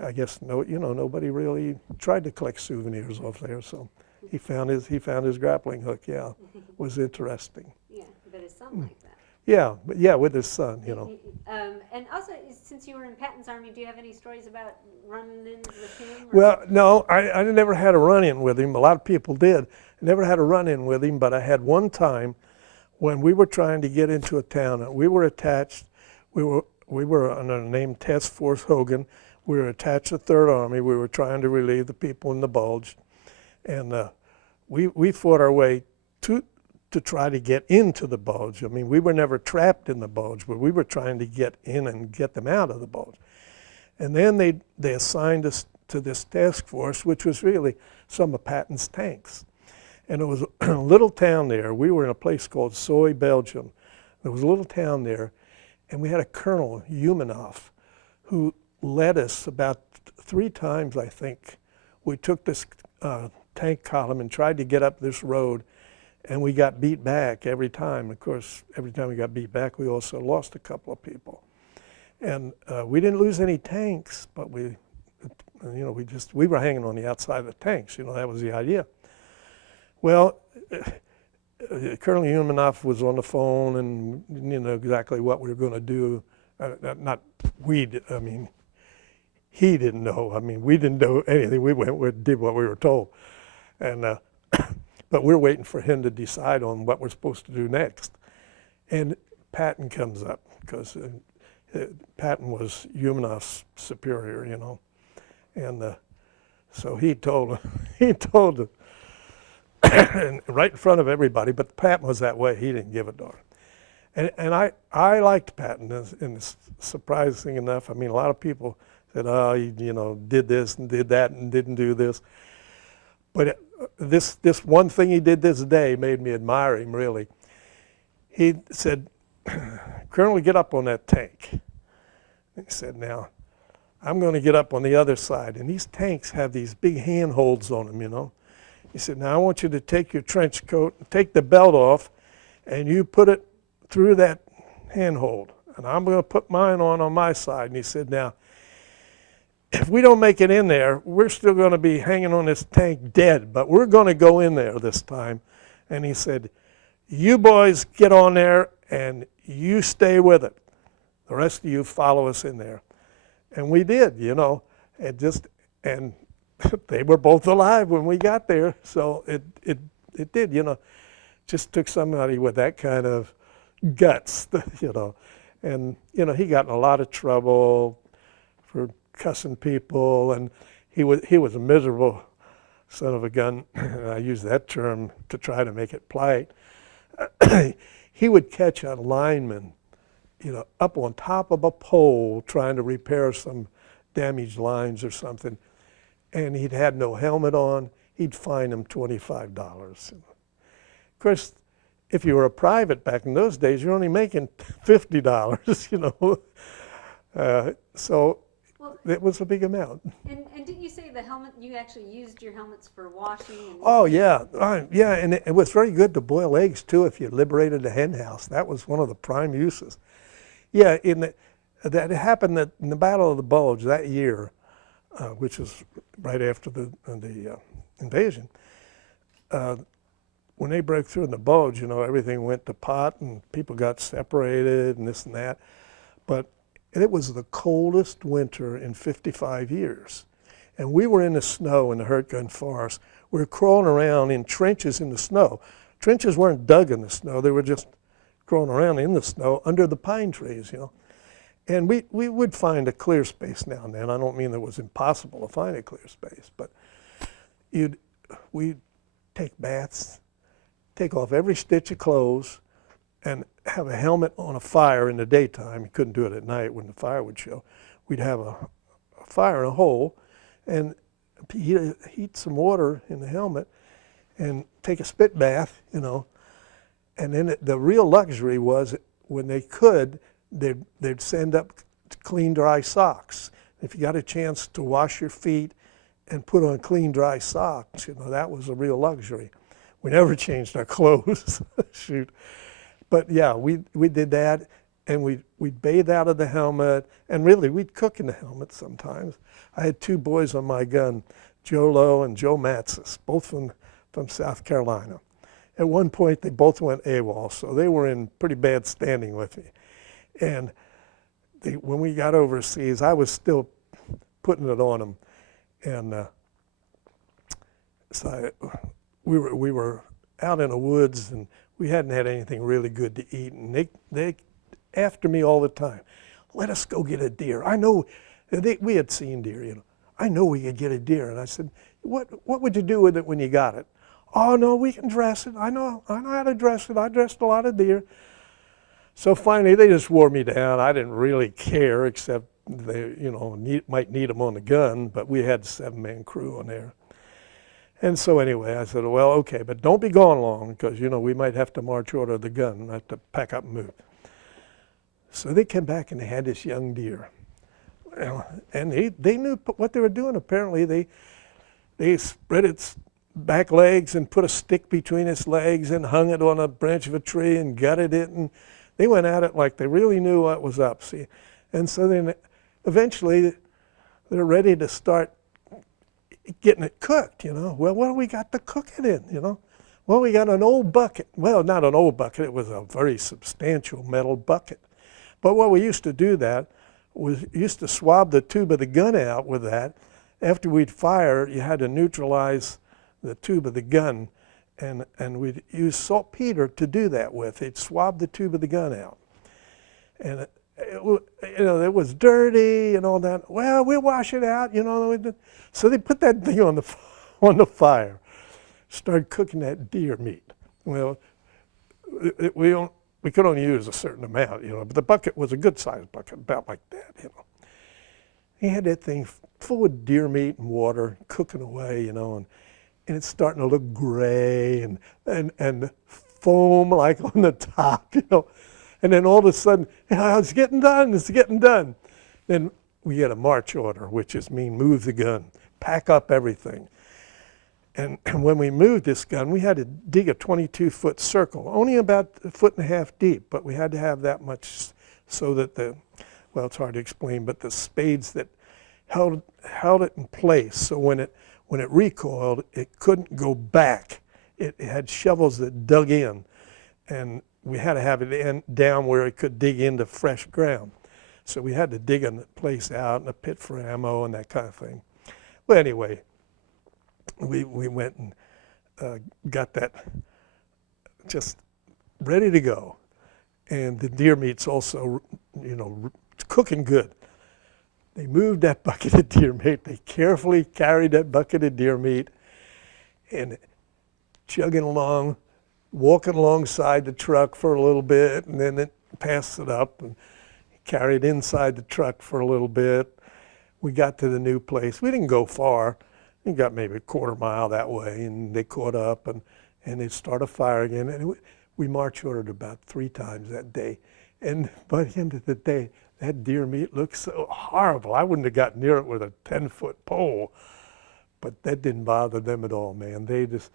I guess nobody really tried to collect souvenirs off there. So he found his grappling hook. Yeah, it was interesting. Yeah, but his son liked that. Yeah, but yeah, with his son, you know. And also, since you were in Patton's army, do you have any stories about run-ins with him? Well, no, I never had a run-in with him. A lot of people did. I never had a run-in with him, but I had one time when we were trying to get into a town. And we were attached. We were under the name Task Force Hogan. We were attached to 3rd Army. We were trying to relieve the people in the Bulge, and we fought our way to try to get into the Bulge. I mean, we were never trapped in the Bulge, but we were trying to get in and get them out of the Bulge. And then they assigned us to this task force, which was really some of Patton's tanks. And it was a little town there. We were in a place called Soy, Belgium. There was a little town there, and we had a Colonel, Humanoff, who led us about 3 times, I think. We took this tank column and tried to get up this road, and we got beat back every time. Of course, every time we got beat back, we also lost a couple of people. And we didn't lose any tanks, but we were hanging on the outside of the tanks. You know, that was the idea. Well, Colonel Humanoff was on the phone, and you know exactly what we were going to do. He didn't know. I mean, we didn't know anything. We did what we were told, and but we're waiting for him to decide on what we're supposed to do next. And Patton comes up because Patton was Humanoff's superior, you know, and so he told him right in front of everybody. But Patton was that way. He didn't give a darn. And I liked Patton, and it's surprising enough. I mean, a lot of people said, oh, he, you know, did this and did that and didn't do this. But this one thing he did this day made me admire him, really. He said, Colonel, get up on that tank. He said, now, I'm going to get up on the other side. And these tanks have these big handholds on them, you know. He said, now I want you to take your trench coat, take the belt off, and you put it through that handhold. And I'm going to put mine on my side. And he said, now, if we don't make it in there, we're still going to be hanging on this tank dead, but we're going to go in there this time. And he said, you boys get on there and you stay with it. The rest of you follow us in there. And we did, you know, and they were both alive when we got there. So it did, you know, just took somebody with that kind of guts, you know. And, you know, he got in a lot of trouble for cussing people, and he was a miserable son of a gun. And I use that term to try to make it polite. He would catch a lineman, you know, up on top of a pole trying to repair some damaged lines or something, and he'd had no helmet on. He'd fine him $25. Of course, if you were a private back in those days, you're only making $50, you know. So it was a big amount. And didn't you say the helmet, you actually used your helmets for washing? Oh, yeah. Yeah, and it was very good to boil eggs, too, if you liberated the hen house. That was one of the prime uses. Yeah, that happened in the Battle of the Bulge that year, which was right after the invasion. When they broke through in the Bulge, you know, everything went to pot and people got separated and this and that. But it was the coldest winter in 55 years. And we were in the snow in the Hurtgun Forest. We were crawling around in trenches in the snow. Trenches weren't dug in the snow. They were just crawling around in the snow under the pine trees, you know. And we would find a clear space now and then. I don't mean it was impossible to find a clear space, but we'd take baths, take off every stitch of clothes, and have a helmet on a fire in the daytime. You couldn't do it at night when the fire would show. We'd have a fire in a hole and heat some water in the helmet and take a spit bath, you know. And then the real luxury was when they could, they'd send up clean, dry socks. If you got a chance to wash your feet and put on clean, dry socks, you know, that was a real luxury. We never changed our clothes, shoot. But yeah, we did that, and we'd bathe out of the helmet, and really we'd cook in the helmet sometimes. I had two boys on my gun, Joe Lowe and Joe Matzis, both from South Carolina. At one point, they both went AWOL, so they were in pretty bad standing with me. And when we got overseas, I was still putting it on them. And so we were out in the woods, and we hadn't had anything really good to eat. And they after me all the time, let us go get a deer. I know, we had seen deer, you know. I know we could get a deer. And I said, what would you do with it when you got it? Oh, no, we can dress it. I know how to dress it. I dressed a lot of deer. So finally, they just wore me down. I didn't really care, except they, you know, might need them on the gun, but we had a 7-man crew on there. And so anyway, I said, well, okay, but don't be gone long, because, you know, we might have to march order the gun and have to pack up and move. So they came back and they had this young deer. And they knew what they were doing. Apparently, they spread its back legs and put a stick between its legs and hung it on a branch of a tree and gutted it. And they went at it like they really knew what was up, see. And so then eventually they're ready to start getting it cooked, you know. Well, what do we got to cook it in, you know? Well, we got an old bucket. Well, not an old bucket. It was a very substantial metal bucket. But what we used to do that was used to swab the tube of the gun out with that. After we'd fire, you had to neutralize the tube of the gun, and we'd use saltpeter to do that with. They'd swab the tube of the gun out. And you know, it was dirty and all that. Well, we'll wash it out, you know. So they put that thing on the fire, started cooking that deer meat. Well, we could only use a certain amount, you know, but the bucket was a good sized bucket, about like that, you know. He had that thing full of deer meat and water, cooking away, you know, and it's starting to look gray and foam like on the top, you know. And then all of a sudden, it's getting done, it's getting done. Then we get a march order, which is mean move the gun, pack up everything. And when we moved this gun, we had to dig a 22-foot circle, only about 1.5 feet deep, but we had to have that much so that well, it's hard to explain, but the spades that held it in place, so when it recoiled, it couldn't go back. It had shovels that dug in, and we had to have it down where it could dig into fresh ground. So we had to dig a place out and a pit for ammo and that kind of thing. Well, anyway, we went and got that just ready to go. And the deer meat's also, you know, cooking good. They moved that bucket of deer meat. They carefully carried that bucket of deer meat and chugging along, walking alongside the truck for a little bit, and then it passed it up and carried inside the truck for a little bit. We got to the new place. We didn't go far. We got maybe a 1/4 mile that way, and they caught up, and they started a fire again. And we march ordered about 3 times that day. And by the end of the day, that deer meat looked so horrible. I wouldn't have got near it with a 10-foot pole. But that didn't bother them at all, man. They just,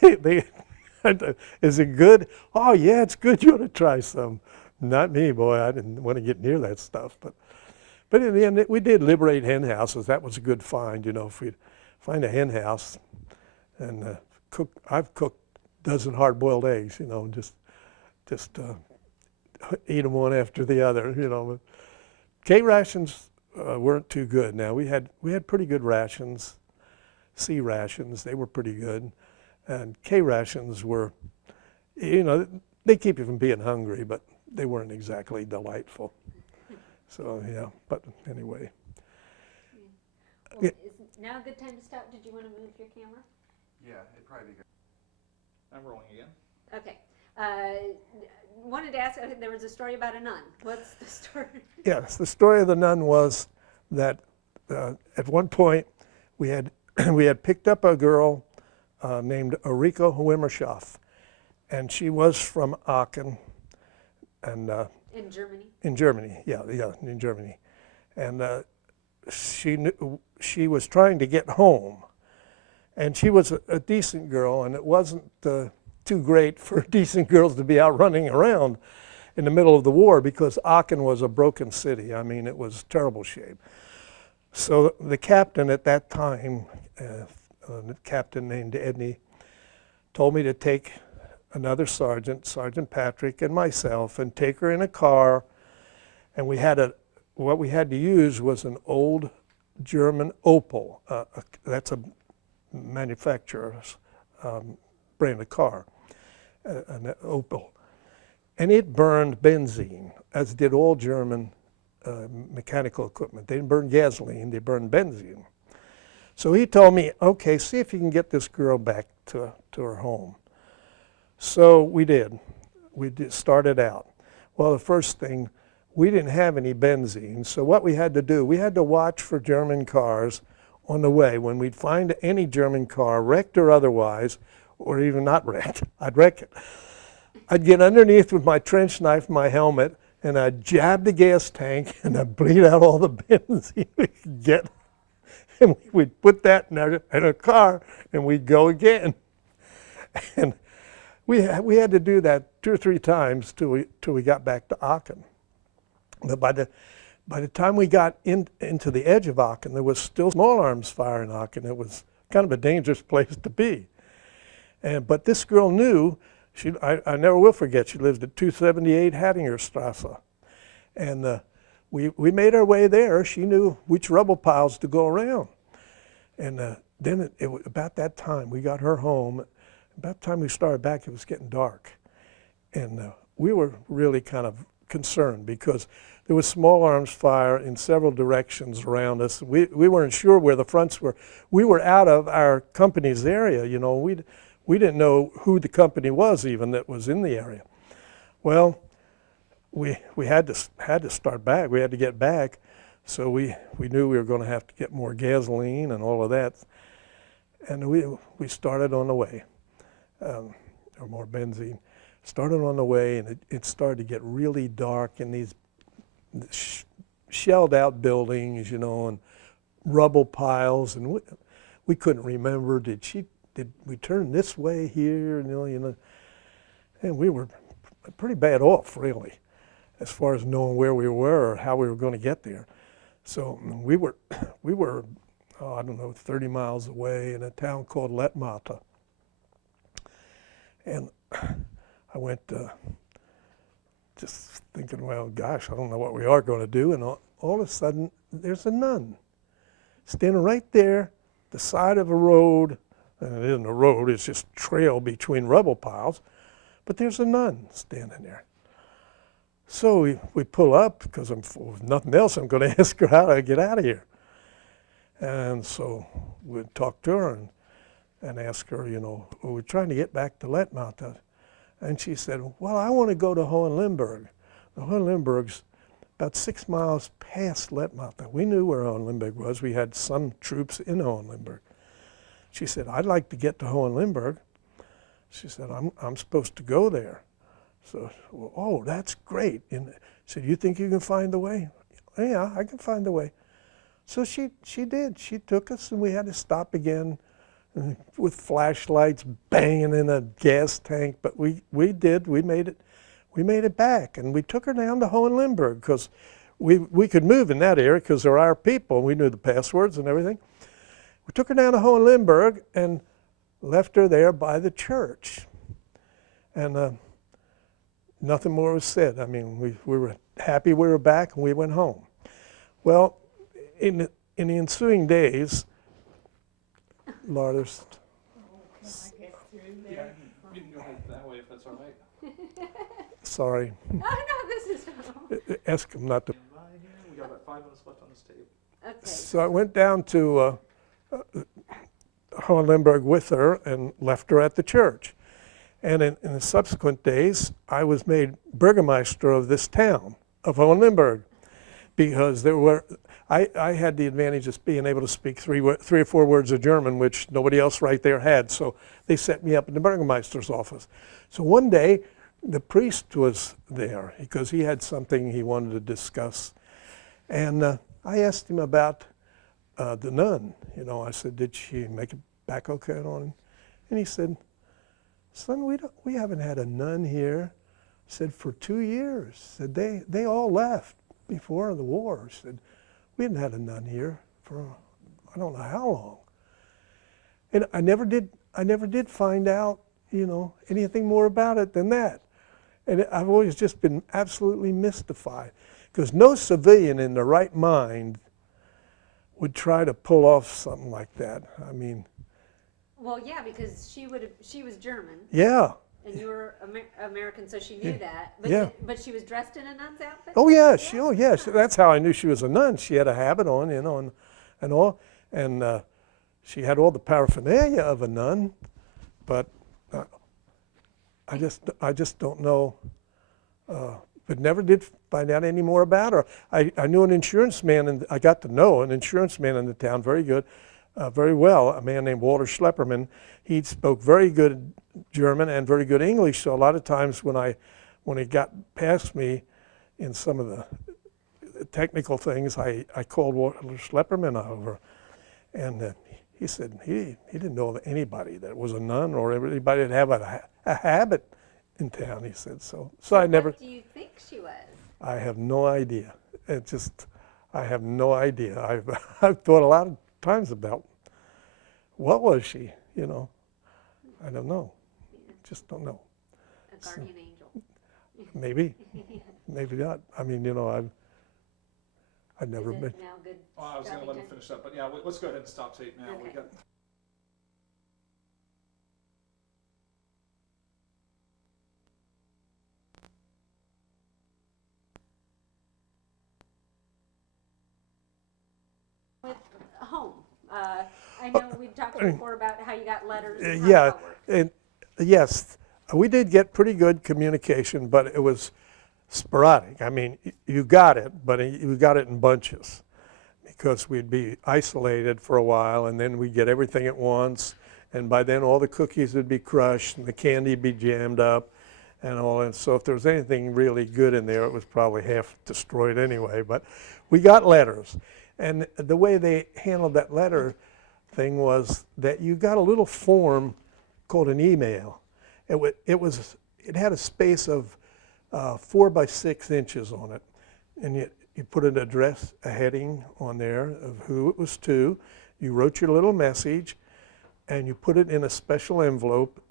is it good? Oh, yeah, it's good. You ought to try some. Not me, boy. I didn't want to get near that stuff. But in the end, we did liberate hen houses. That was a good find, you know, if we'd find a hen house and I've cooked a dozen hard-boiled eggs, you know, just eat them one after the other, you know. K rations weren't too good. Now we had pretty good rations, C rations. They were pretty good, and K rations were, you know, they keep you from being hungry, but they weren't exactly delightful. So yeah, but anyway. Well, is now a good time to stop? Did you want to move your camera? Yeah, it'd probably be good. I'm rolling again. Okay. Wanted to ask, there was a story about a nun. What's the story? Yes, the story of the nun was that at one point we had we had picked up a girl named Erika Wimmershoff, and she was from Aachen, and In Germany? in Germany, in Germany, and she was trying to get home, and she was a decent girl, and it wasn't too great for decent girls to be out running around in the middle of the war because Aachen was a broken city. I mean, it was terrible shape. So the captain at that time, a captain named Edney, told me to take another sergeant, Sergeant Patrick, and myself, and take her in a car. And what we had to use was an old German Opel. That's a manufacturer's brand of car, an Opel. And it burned benzene, as did all German mechanical equipment. They didn't burn gasoline, they burned benzene. So he told me, okay, see if you can get this girl back to her home. So we did. Started out. Well, the first thing, we didn't have any benzene, so what we had to do, we had to watch for German cars on the way. When we'd find any German car, wrecked or otherwise, or even not wrecked, I'd wreck it. I'd get underneath with my trench knife, my helmet, and I'd jab the gas tank, and I'd bleed out all the benzene we could get. And we'd put that in a car, and we'd go again. And we had to do that 2 or 3 times till we got back to Aachen. But by the time we got into the edge of Aachen, there was still small arms fire in Aachen. It was kind of a dangerous place to be. But this girl knew, I never will forget, she lived at 278 Hattingerstrasse. And we made our way there. She knew which rubble piles to go around. And then about that time, we got her home. About the time we started back, it was getting dark. And we were really kind of concerned because there was small arms fire in several directions around us. We weren't sure where the fronts were. We were out of our company's area, you know. We didn't know who the company was even that was in the area. Well, we had to start back. We had to get back. So we knew we were going to have to get more gasoline and all of that. And we started on the way, or more benzene. Started on the way, and it started to get really dark in these shelled out buildings, you know, and rubble piles. And we couldn't remember, did we turn this way here? You know, and we were pretty bad off, really, as far as knowing where we were or how we were going to get there. So we were, I don't know, 30 miles away in a town called Letmata. And I went just thinking, well, gosh, I don't know what we are going to do. And all of a sudden, there's a nun standing right there, the side of a road. And it isn't a road, it's just trail between rubble piles. But there's a nun standing there. So we pull up, because if nothing else, I'm going to ask her how to get out of here. And so we talk to her and ask her, you know, we're trying to get back to Letmata. And she said, well, I want to go to Hohenlimburg. The Hohenlimburg's about 6 miles past Letmata. We knew where Hohenlimburg was. We had some troops in Hohenlimburg. She said, I'd like to get to Hohenlimburg. She said, I'm supposed to go there. So, well, oh, that's great. And she said, you think you can find the way? Yeah, I can find the way. So she did. She took us, and we had to stop again with flashlights banging in a gas tank. But we did. We made it back, and we took her down to Hohenlimburg because we could move in that area because they're our people. We knew the passwords and everything. We took her down to Hohenlimburg and left her there by the church. And nothing more was said. I mean, we were happy we were back, and we went home. Well, in the ensuing days, Laura, there's... Yeah, you can go ahead that way if that's all right. Sorry. Oh, no, this is... Ask him not to... We got about 5 minutes left on this tape. Okay. So I went down to Hohenlimburg with her and left her at the church. And in the subsequent days, I was made Burgermeister of this town, of Hohenlimburg, because I had the advantage of being able to speak three or four words of German, which nobody else right there had. So they set me up in the Burgermeister's office. So one day, the priest was there because he had something he wanted to discuss. And I asked him about the nun. You know, I said, did she make it back okay and on? And he said, son, we haven't had a nun here. I said, for 2 years. I said, they all left before the war. I said, we hadn't had a nun here for I don't know how long. And I never did find out, you know, anything more about it than that. And I've always just been absolutely mystified, because no civilian in their right mind would try to pull off something like that. I mean, Well, yeah, because she was German. yeah. And you were American, so she knew that. But, Yeah. but she was dressed in a nun's outfit? Oh yeah, that's how I knew she was a nun. She had a habit on, you know, and all, and she had all the paraphernalia of a nun, but I just don't know. But never did find out any more about her. I knew an insurance man, and I got to know an insurance man in the town very good, very well. A man named Walter Schlepperman. He spoke very good German and very good English. So a lot of times when he got past me in some of the technical things, I called Walter Schlepperman over, and he said he didn't know of anybody that was a nun or anybody that had a habit in town. He said so. So I never. What do you think she was? I have no idea. I have no idea. I've thought a lot of times about what was she. You know, I don't know. Just don't know. A guardian angel. Maybe, maybe not. I mean, you know, I've never Is been. it now good? Oh, I was going to let him stopping finish up, but yeah, let's go ahead and stop tape now. We Okay. got. With home, I know we've talked before about how you got letters and how Yeah, that worked. and yes, we did get pretty good communication, but it was sporadic. I mean, you got it, but you got it in bunches, because we'd be isolated for a while, and then we'd get everything at once, and by then all the cookies would be crushed and the candy would be jammed up and all. And so if there was anything really good in there, it was probably half destroyed anyway. But we got letters, and the way they handled that letter thing was that you got a little form called an email. It had a space of 4 by 6 inches on it, and you put an address, a heading on there of who it was to. You wrote your little message, and you put it in a special envelope.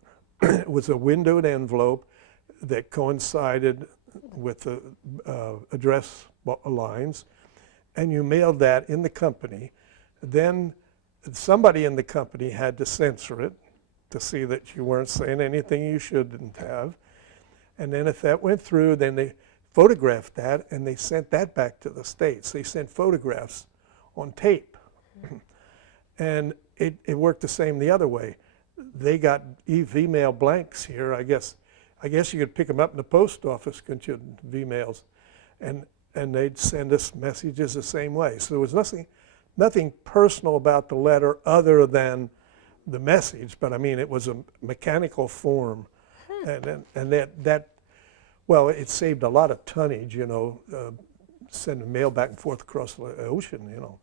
It was a windowed envelope that coincided with the address lines, and you mailed that in the company. Then somebody in the company had to censor it to see that you weren't saying anything you shouldn't have. And then if that went through, then they photographed that, and they sent that back to the States. They sent photographs on tape. And it worked the same the other way. They got email blanks here. I guess you could pick them up in the post office, couldn't you, emails, and they'd send us messages the same way. So there was nothing personal about the letter other than the message. But I mean, it was a mechanical form, and that well, it saved a lot of tonnage, you know, sending mail back and forth across the ocean, you know.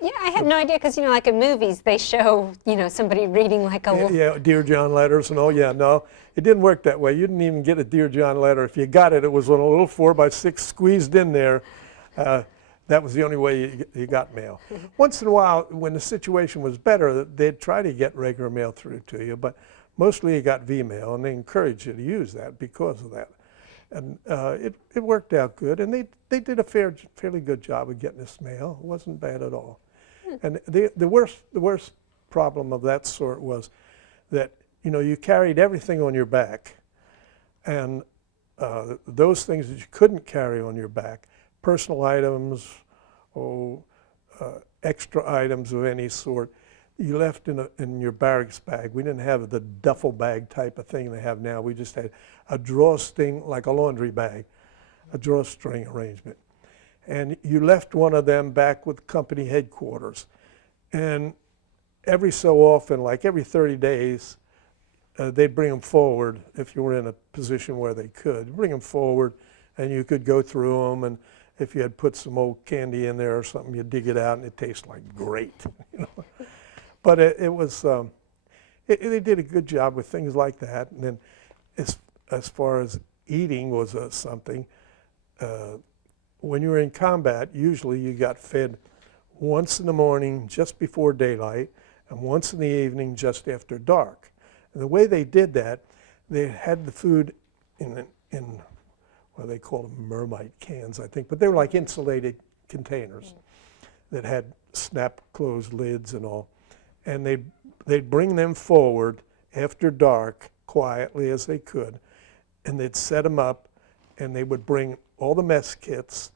Yeah, I had no idea, because, you know, like in movies, they show, you know, somebody reading like a... Yeah, Dear John letters and all. Yeah, no, it didn't work that way. You didn't even get a Dear John letter. If you got it, it was on a little 4 by 6 squeezed in there. That was the only way you got mail. Once in a while, when the situation was better, they'd try to get regular mail through to you, but mostly you got V-mail, and they encouraged you to use that because of that. And it worked out good, and they did a fairly good job of getting us mail. It wasn't bad at all. And the worst problem of that sort was that, you know, you carried everything on your back, and those things that you couldn't carry on your back, personal items or extra items of any sort, you left in your barracks bag. We didn't have the duffel bag type of thing they have now. We just had a drawstring, like a laundry bag, a drawstring arrangement. And you left one of them back with company headquarters. And every so often, like every 30 days, they'd bring them forward if you were in a position where they could. Bring them forward, and you could go through them, and if you had put some old candy in there or something, you'd dig it out, and it tastes like great, you know. But it was, they did a good job with things like that. And then as far as eating was something, when you were in combat, usually you got fed once in the morning just before daylight and once in the evening just after dark. And the way they did that, they had the food in what they call them, mermite cans, I think, but they were like insulated containers that had snap-closed lids and all. And they'd bring them forward after dark, quietly as they could, and they'd set them up, and they would bring all the mess kits,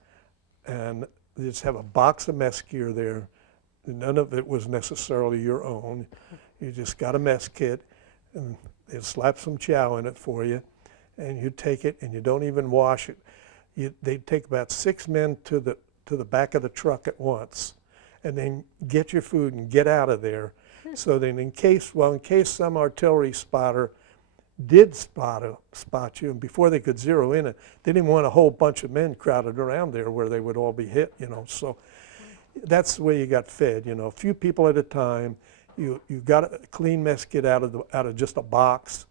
and they'd just have a box of mess gear there. None of it was necessarily your own. You just got a mess kit, and they'd slap some chow in it for you, and you take it, and you don't even wash it. They'd take about 6 men to the back of the truck at once, and then get your food and get out of there. So then in case some artillery spotter did spot you, and before they could zero in it, they didn't want a whole bunch of men crowded around there where they would all be hit, you know. So that's the way you got fed, you know, a few people at a time. You got a clean mess kit out of just a box.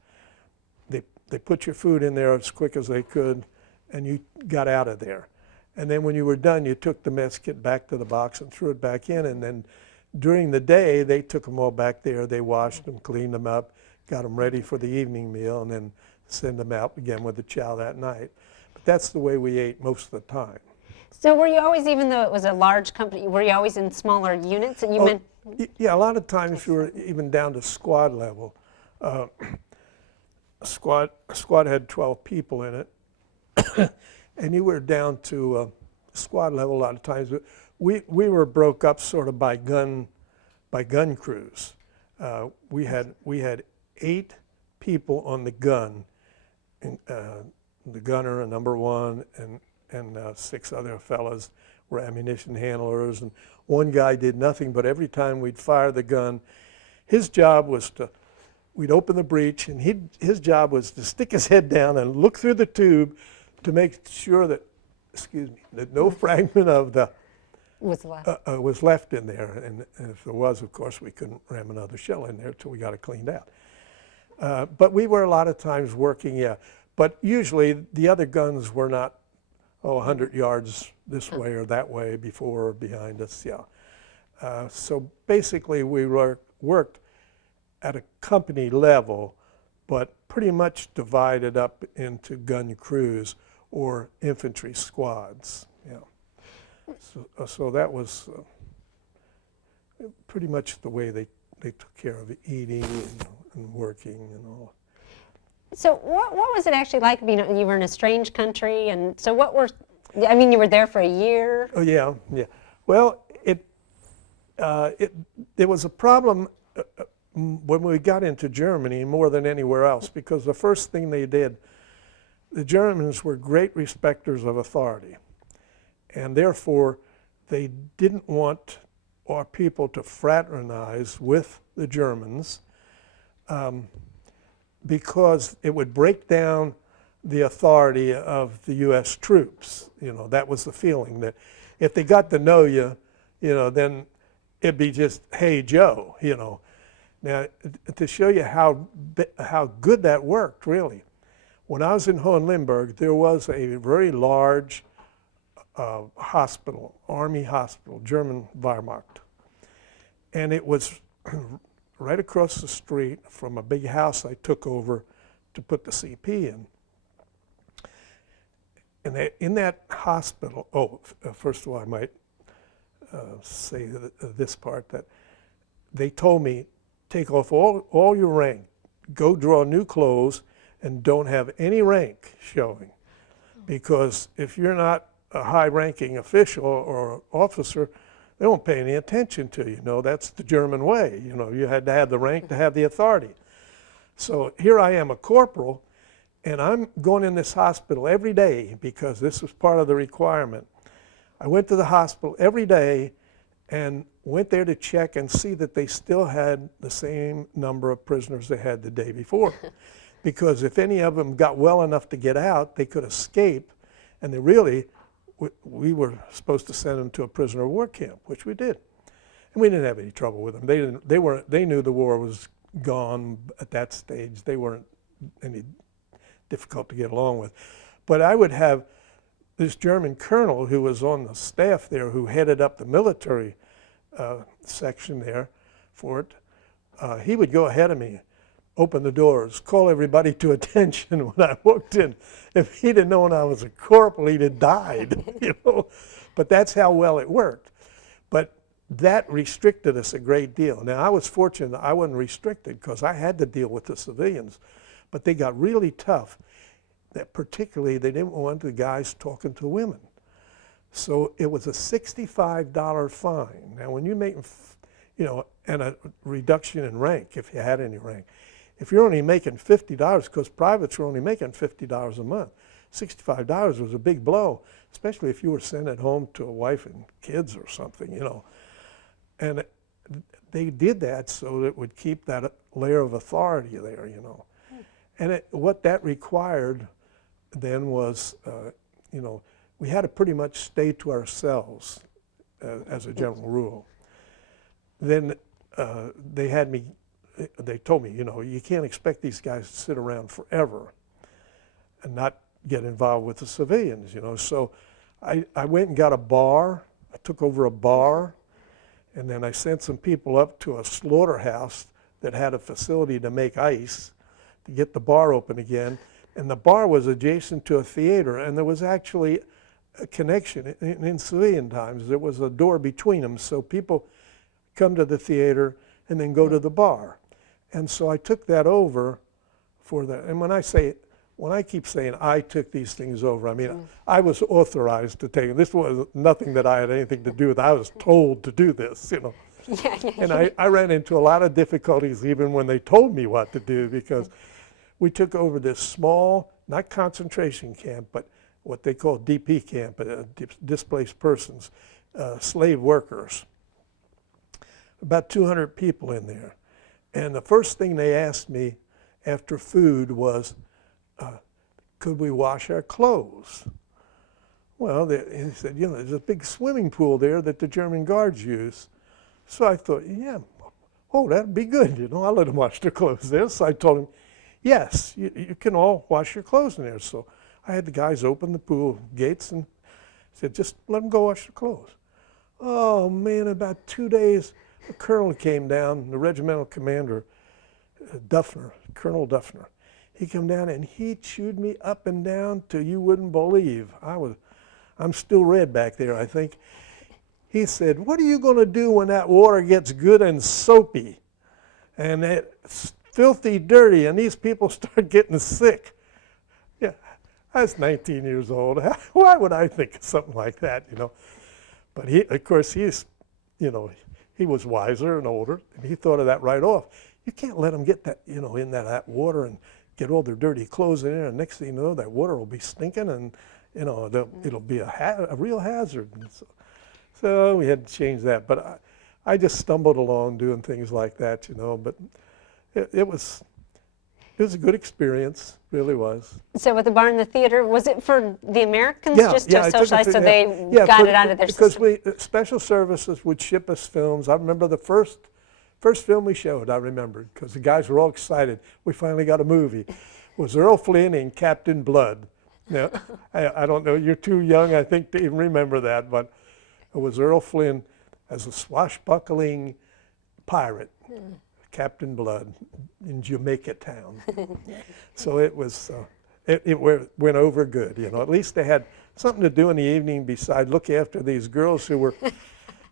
They put your food in there as quick as they could, and you got out of there. And then when you were done, you took the mess kit back to the box and threw it back in. And then during the day, they took them all back there. They washed them, cleaned them up, got them ready for the evening meal, and then send them out again with the chow that night. But that's the way we ate most of the time. So were you always, even though it was a large company, were you always in smaller units? And you meant Yeah, a lot of times you were even down to squad level. A squad had 12 people in it, and you were down to squad level a lot of times. But we were broke up sort of by gun crews. We had 8 people on the gun, the gunner, number 1, and 6 other fellas were ammunition handlers. And one guy did nothing, but every time we'd fire the gun, his job was we'd open the breech, and his job was to stick his head down and look through the tube to make sure that, that no fragment of the was left in there. And if there was, of course, we couldn't ram another shell in there until we got it cleaned out. But we were a lot of times working, yeah. But usually the other guns were not, 100 yards this way or that way, before or behind us, yeah. So basically we worked at a company level, but pretty much divided up into gun crews or infantry squads, yeah. So that was pretty much the way they took care of eating and working and all. So what was it actually like? You were in a strange country, and so you were there for a year? Oh, yeah. Well, there was a problem when we got into Germany more than anywhere else, because the first thing they did, the Germans were great respecters of authority, and therefore they didn't want our people to fraternize with the Germans, because it would break down the authority of the U.S. troops. You know, that was the feeling, that if they got to know you, then it'd be just, hey, Joe, Now, to show you how good that worked, really, when I was in Hohenlimburg, there was a very large hospital, Army hospital, German Wehrmacht. And it was right across the street from a big house I took over to put the CP in. And in that hospital, first of all, I might say this part, that they told me, take off all your rank, go draw new clothes, and don't have any rank showing. Because if you're not a high-ranking official or officer, They don't pay any attention to you. No, that's the German way. You know, you had to have the rank to have the authority. So here I am, a corporal, and I'm going in this hospital every day because this was part of the requirement. I went to the hospital every day and went there to check and see that they still had the same number of prisoners they had the day before. Because if any of them got well enough to get out, they could escape, and they really, we were supposed to send them to a prisoner of war camp, which we did. And we didn't have any trouble with them. They knew the war was gone at that stage. They weren't any difficult to get along with. But I would have this German colonel who was on the staff there, who headed up the military section there for it. He would go ahead of me, open the doors, call everybody to attention when I walked in. If he'd have known I was a corporal, he'd have died, you know. But that's how well it worked. But that restricted us a great deal. Now, I was fortunate that I wasn't restricted because I had to deal with the civilians. But they got really tough. That particularly, they didn't want the guys talking to women. So it was a $65 fine. Now, when you make, you know, and a reduction in rank, if you had any rank, if you're only making $50, because privates were only making $50 a month, $65 was a big blow, especially if you were sent at home to a wife and kids or something, you know. And they did that so that it would keep that layer of authority there, you know. And what that required then was, you know, we had to pretty much stay to ourselves as a general rule. Then they told me, you know, you can't expect these guys to sit around forever and not get involved with the civilians, you know. So I went and got a bar. I took over a bar, and then I sent some people up to a slaughterhouse that had a facility to make ice to get the bar open again. And the bar was adjacent to a theater, and there was actually a connection. In civilian times, there was a door between them, so people come to the theater and then go to the bar. And so I took that over for that. And when I keep saying I took these things over, I mean, I was authorized to take it. This was nothing that I had anything to do with. I was told to do this, you know. And I ran into a lot of difficulties even when they told me what to do, because we took over this small, not concentration camp, but what they call DP camp, displaced persons, slave workers. About 200 people in there. And the first thing they asked me after food was, could we wash our clothes? Well, he said, you know, there's a big swimming pool there that the German guards use. So I thought, yeah, oh, that'd be good, you know, I'll let them wash their clothes there. So I told him, yes, you can all wash your clothes in there. So I had the guys open the pool gates and said, just let them go wash their clothes. Oh, man, about 2 days, a colonel came down, the regimental commander, Duffner, Colonel Duffner. He came down and he chewed me up and down till you wouldn't believe. I'm still red back there, I think. He said, what are you going to do when that water gets good and soapy and it's filthy dirty and these people start getting sick? Yeah, I was 19 years old. Why would I think of something like that, you know? But he, of course, he's, you know, he was wiser and older, and he thought of that right off. You can't let them get that, you know, in that water and get all their dirty clothes in there, and next thing you know, that water will be stinking, and, you know, it'll be a real hazard. And so we had to change that. But I just stumbled along doing things like that, you know, but it was a good experience, really was. So with the bar in the theater, was it for the Americans just to I took socialize it so to- they yeah, got it out of their system? Because Special Services would ship us films. I remember the first film we showed, I remembered, because the guys were all excited. We finally got a movie. It was Earl Flynn in Captain Blood. Now, I don't know, you're too young, I think, to even remember that, but it was Earl Flynn as a swashbuckling pirate. Captain Blood in Jamaica Town. So it was, it went over good, you know. At least they had something to do in the evening besides look after these girls who were,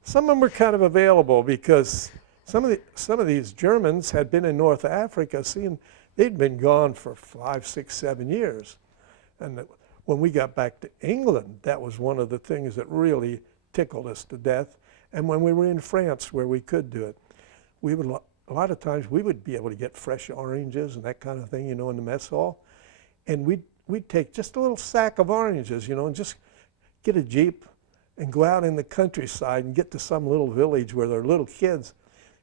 some of them were kind of available because some of these Germans had been in North Africa, they'd been gone for 5, 6, 7 years. And when we got back to England, that was one of the things that really tickled us to death. And when we were in France, where we could do it, we would a lot of times we would be able to get fresh oranges and that kind of thing, you know, in the mess hall. And we'd take just a little sack of oranges, you know, and just get a Jeep and go out in the countryside and get to some little village where there are little kids,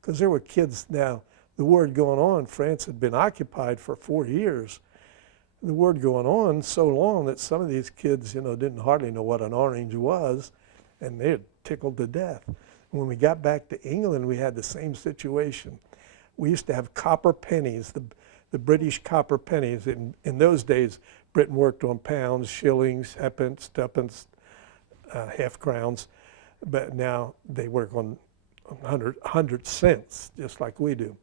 because there were kids now. The war had gone on. France had been occupied for 4 years. The war had gone on so long that some of these kids, you know, didn't hardly know what an orange was, and they had tickled to death. When we got back to England, we had the same situation. We used to have copper pennies, the British copper pennies. In those days, Britain worked on pounds, shillings, halfpence, tuppence, half crowns, but now they work on 100 cents, just like we do,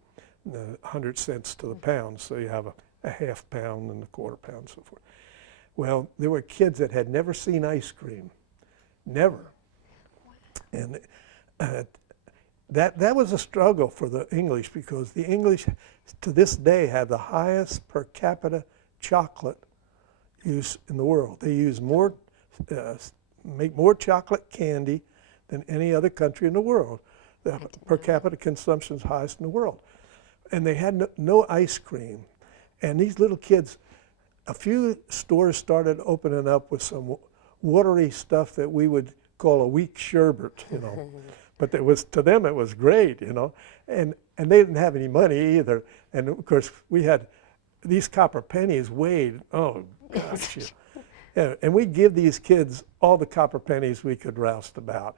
100 cents to the pound. So you have a half pound and a quarter pound and so forth. Well, there were kids that had never seen ice cream, never. And that was a struggle for the English, because the English to this day have the highest per capita chocolate use in the world. They use more, make more chocolate candy than any other country in the world. The per capita consumption is highest in the world. And they had no ice cream. And these little kids, a few stores started opening up with some watery stuff that we would call a weak sherbet, you know. But it was, to them it was great, you know. And they didn't have any money either. And of course we had, these copper pennies weighed, oh gosh. Yeah, and we'd give these kids all the copper pennies we could roust about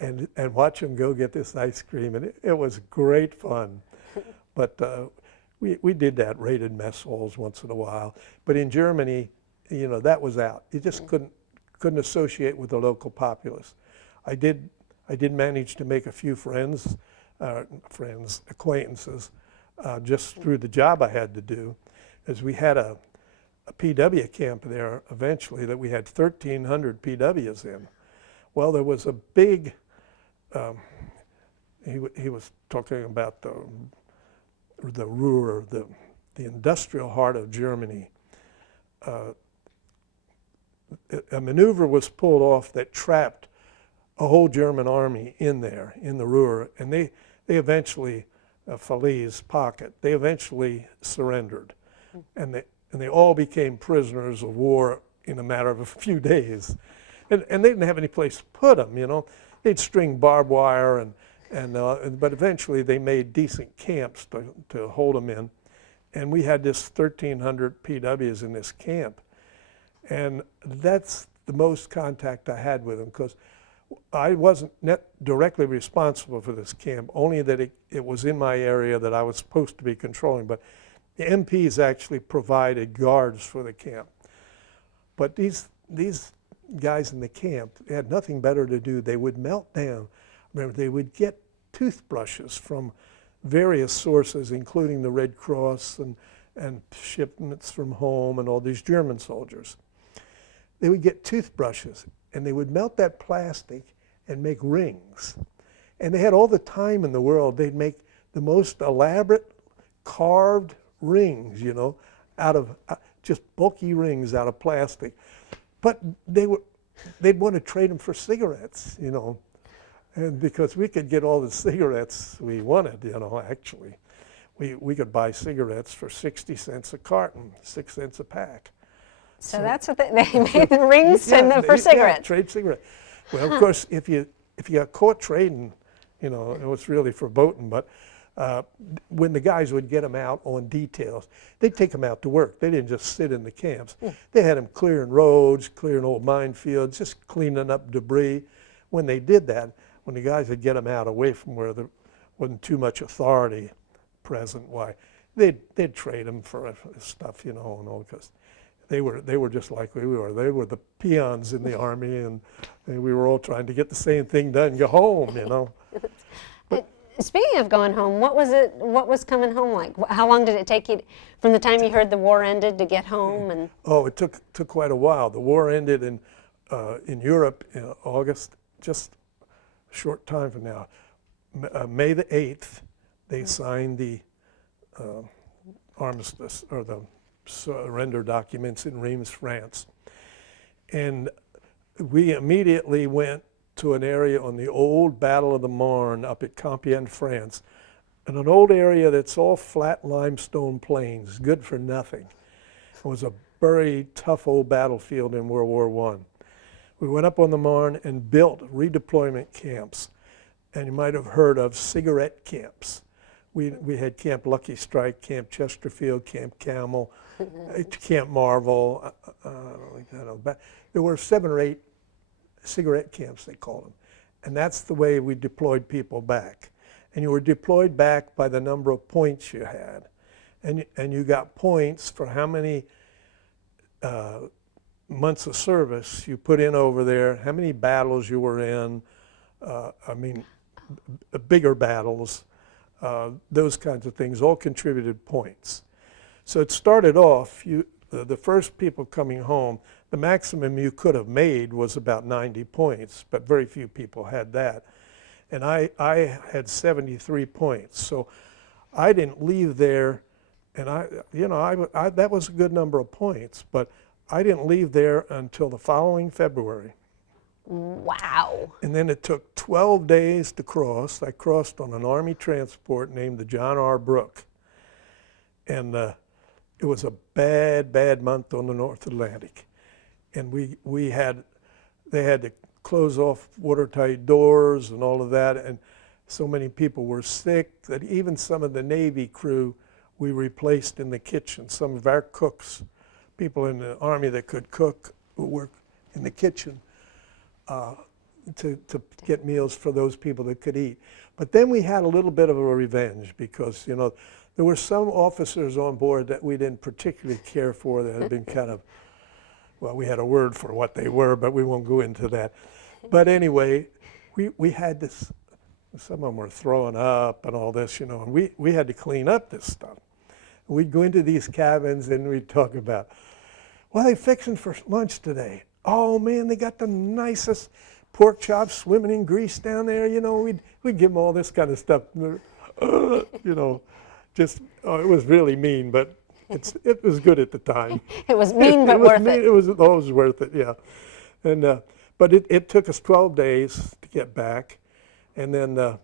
and watch them go get this ice cream. And it was great fun. But we did that, raided mess halls once in a while. But in Germany, you know, that was out. You just couldn't associate with the local populace. I did manage to make a few acquaintances, just through the job I had to do, as we had a PW camp there eventually that we had 1,300 PWs in. Well, there was a big, he was talking about the Ruhr, the industrial heart of Germany. A maneuver was pulled off that trapped a whole German army in there, in the Ruhr, and they eventually, Falaise pocket, they eventually surrendered. And they all became prisoners of war in a matter of a few days. And they didn't have any place to put them, you know. They'd string barbed wire, but eventually they made decent camps to hold them in. And we had this 1,300 PWs in this camp. And that's the most contact I had with them, because I wasn't directly responsible for this camp, only that it was in my area that I was supposed to be controlling. But the MPs actually provided guards for the camp. But these guys in the camp, they had nothing better to do. They would melt down. Remember, they would get toothbrushes from various sources, including the Red Cross and shipments from home and all these German soldiers. They would get toothbrushes, and they would melt that plastic and make rings. And they had all the time in the world. They'd make the most elaborate carved rings, you know, out of just bulky rings out of plastic. But they'd want to trade them for cigarettes, you know, and because we could get all the cigarettes we wanted, you know, actually. We could buy cigarettes for 60 cents a carton, 6 cents a pack. So that's what they made the rings for cigarettes. Yeah, trade cigarettes. Well, of course, if you got caught trading, you know, it was really verboten, but when the guys would get them out on details, they'd take them out to work. They didn't just sit in the camps. They had them clearing roads, clearing old minefields, just cleaning up debris. When they did that, when the guys would get them out away from where there wasn't too much authority present, why, they'd trade them for stuff, you know, and all, because they were just like we were. They were the peons in the army, and we were all trying to get the same thing done, go home, you know. Speaking of going home, what was coming home like? How long did it take you from the time you heard the war ended to get home? And oh, it took quite a while. The war ended in Europe in August, just a short time from now. May the 8th, they signed the armistice, or the surrender documents in Reims, France. And we immediately went to an area on the old Battle of the Marne up at Compiègne, France, in an old area that's all flat limestone plains, good for nothing. It was a very tough old battlefield in World War I. We went up on the Marne and built redeployment camps, and you might have heard of cigarette camps. We had Camp Lucky Strike, Camp Chesterfield, Camp Camel, Camp Marvel. I don't know. There were 7 or 8 cigarette camps, they called them. And that's the way we deployed people back. And you were deployed back by the number of points you had. And you got points for how many months of service you put in over there, how many battles you were in, bigger battles, those kinds of things, all contributed points. So it started off, the first people coming home, the maximum you could have made was about 90 points, but very few people had that. And I had 73 points, so I didn't leave there, and that was a good number of points, but I didn't leave there until the following February. Wow. And then it took 12 days to cross. I crossed on an Army transport named the John R. Brooke. And it was a bad, bad month on the North Atlantic. And they had to close off watertight doors and all of that. And so many people were sick that even some of the Navy crew we replaced in the kitchen. Some of our cooks, people in the Army that could cook, who worked in the kitchen, to get meals for those people that could eat. But then we had a little bit of a revenge because, there were some officers on board that we didn't particularly care for that had been kind of, well, we had a word for what they were, but we won't go into that. But anyway, we had this, some of them were throwing up and all this, and we had to clean up this stuff. We'd go into these cabins and we'd talk about, what are they fixing for lunch today? Oh man, they got the nicest pork chops swimming in grease down there. We'd give them all this kind of stuff. It was really mean, but it was good at the time. It was mean but worth it. It was always worth it, yeah. And but it took us 12 days to get back, and then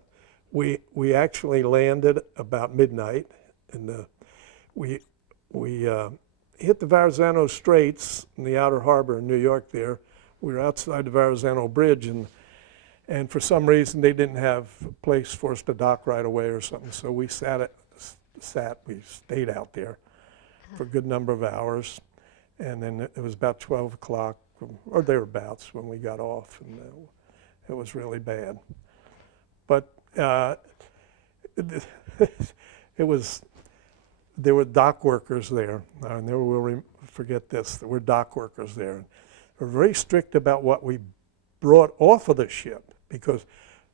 we actually landed about midnight, and we hit the Verrazano Straits in the outer harbor in New York there. We were outside the Verrazano Bridge, and for some reason they didn't have a place for us to dock right away or something, so we we stayed out there for a good number of hours, and then it was about 12 o'clock, or thereabouts, when we got off, and it was really bad. But there were dock workers there. I never will forget this. There were dock workers there. They were very strict about what we brought off of the ship because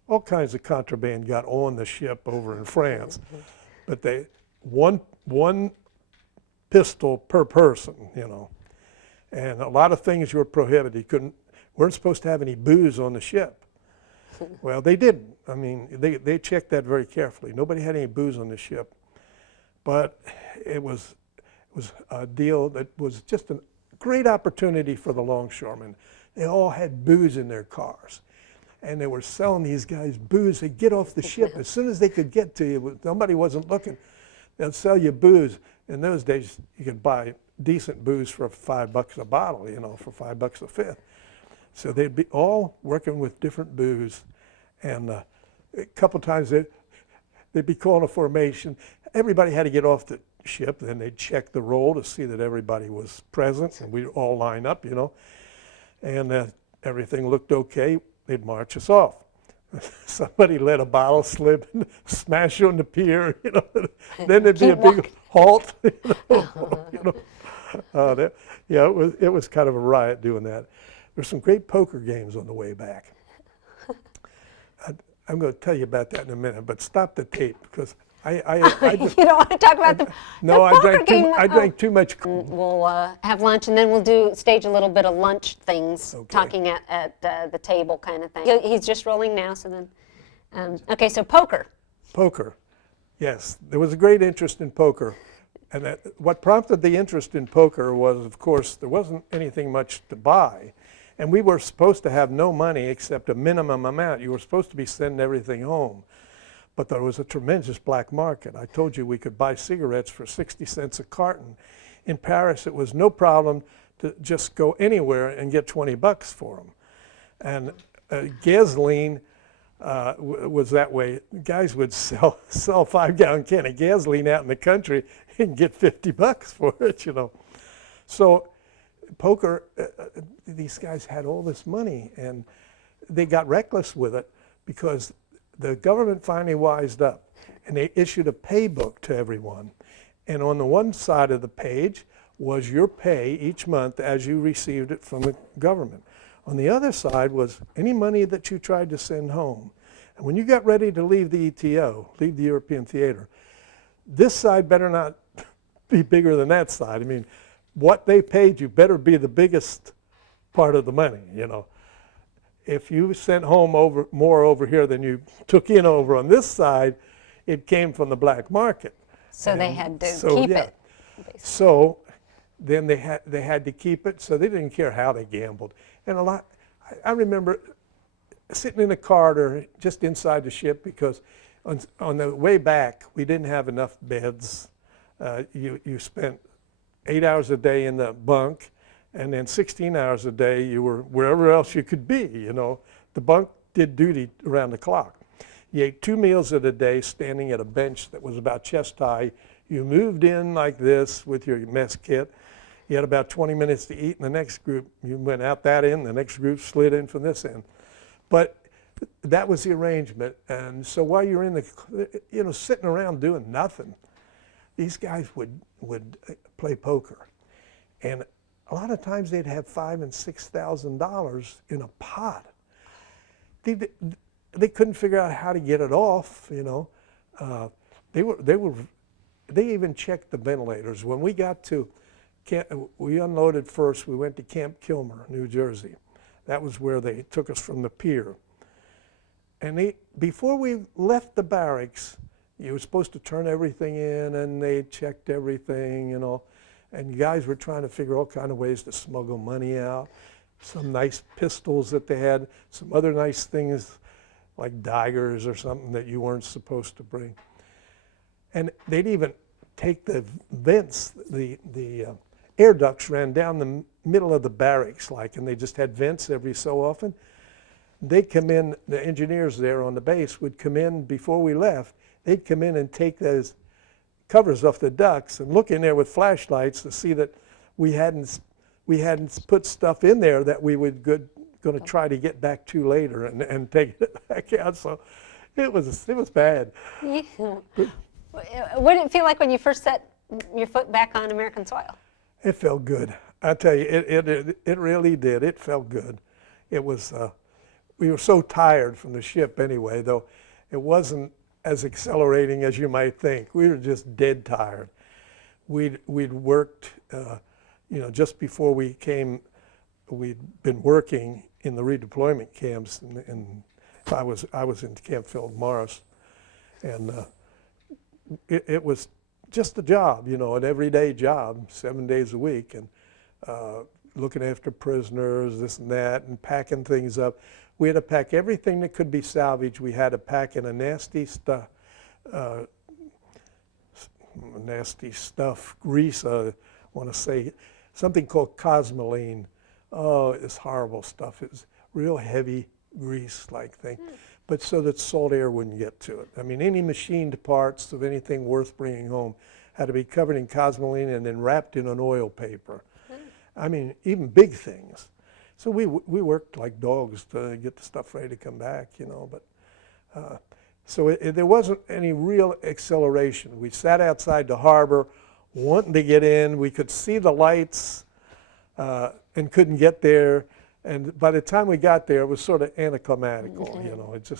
all kinds of contraband got on the ship over in France. But one pistol per person, and a lot of things were prohibited. You weren't supposed to have any booze on the ship. Well, they didn't. I mean, they checked that very carefully. Nobody had any booze on the ship. But it was a deal that was just a great opportunity for the longshoremen. They all had booze in their cars. And they were selling these guys booze. They'd get off the ship as soon as they could get to you. Nobody wasn't looking. They'd sell you booze. In those days, you could buy decent booze for $5 a bottle, for $5 a fifth. So they'd be all working with different booze. And a couple times they'd be calling a formation. Everybody had to get off the ship, then they'd check the roll to see that everybody was present, and we'd all line up, and everything looked okay. They'd march us off. Somebody let a bottle slip and smash on the pier, then there'd be a big halt. It was kind of a riot doing that. There's some great poker games on the way back. I'm going to tell you about that in a minute, but stop the tape because I just, you don't want to talk about the no, the I drank too much. We'll have lunch, and then we'll stage a little bit of lunch things, Okay. talking at the table kind of thing. He's just rolling now, so then, okay, so poker. Poker, yes. There was a great interest in poker. And what prompted the interest in poker was, of course, there wasn't anything much to buy. And we were supposed to have no money except a minimum amount. You were supposed to be sending everything home. But there was a tremendous black market. I told you we could buy cigarettes for 60 cents a carton. In Paris, it was no problem to just go anywhere and get 20 bucks for them. And gasoline was that way. Guys would sell a 5-gallon can of gasoline out in the country and get 50 bucks for it, you know. So poker, these guys had all this money, and they got reckless with it because the government finally wised up, and they issued a pay book to everyone. And on the one side of the page was your pay each month as you received it from the government. On the other side was any money that you tried to send home. And when you got ready to leave the ETO, leave the European theater, this side better not be bigger than that side. I mean, what they paid you better be the biggest part of the money, you know. If you sent home more over here than you took in over on this side, it came from the black market. So And they had to so, keep yeah. it. Basically. So then they had to keep it, so they didn't care how they gambled. And I remember sitting in a corridor just inside the ship because on the way back, we didn't have enough beds. You spent 8 hours a day in the bunk, and then 16 hours a day you were wherever else you could be, you know. The bunk did duty around the clock. You ate 2 meals a day standing at a bench that was about chest high. You moved in like this with your mess kit. You had about 20 minutes to eat, and the next group, you went out that end, the next group slid in from this end. But that was the arrangement. And so while you're in the, you know, sitting around doing nothing, these guys would play poker. And a lot of times they'd have $5,000 and $6,000 in a pot. They couldn't figure out how to get it off, you know. They even checked the ventilators. When we got to we unloaded first, we went to Camp Kilmer, New Jersey. That was where they took us from the pier. And before we left the barracks, you were supposed to turn everything in, and they checked everything, you know. And guys were trying to figure all kind of ways to smuggle money out. Some nice pistols that they had, some other nice things like daggers or something that you weren't supposed to bring. And they'd even take the vents, the air ducts ran down the middle of the barracks, and they just had vents every so often. They'd come in, the engineers there on the base would come in before we left. They'd come in and take those covers off the ducts and look in there with flashlights to see that we hadn't put stuff in there that we would going to try to get back to later and take it back out. So it was bad. Yeah. What did it feel like when you first set your foot back on American soil? It felt good. I tell you, it really did. It felt good. It was. We were so tired from the ship anyway, though it wasn't as exhilarating as you might think. We were just dead tired. We'd worked, just before we came, we'd been working in the redeployment camps, and I was in Camp Philip Morris, and it was just a job, an everyday job, 7 days a week, and looking after prisoners, this and that, and packing things up. We had to pack everything that could be salvaged. We had to pack in a nasty stuff grease. I want to say something called cosmoline. Oh, it's horrible stuff. It's real heavy grease-like thing, but so that salt air wouldn't get to it. I mean, any machined parts of anything worth bringing home had to be covered in cosmoline and then wrapped in an oil paper. I mean, even big things. So we worked like dogs to get the stuff ready to come back, but so there wasn't any real acceleration. We sat outside the harbor wanting to get in. We could see the lights and couldn't get there. And by the time we got there, it was sort of anticlimactical, It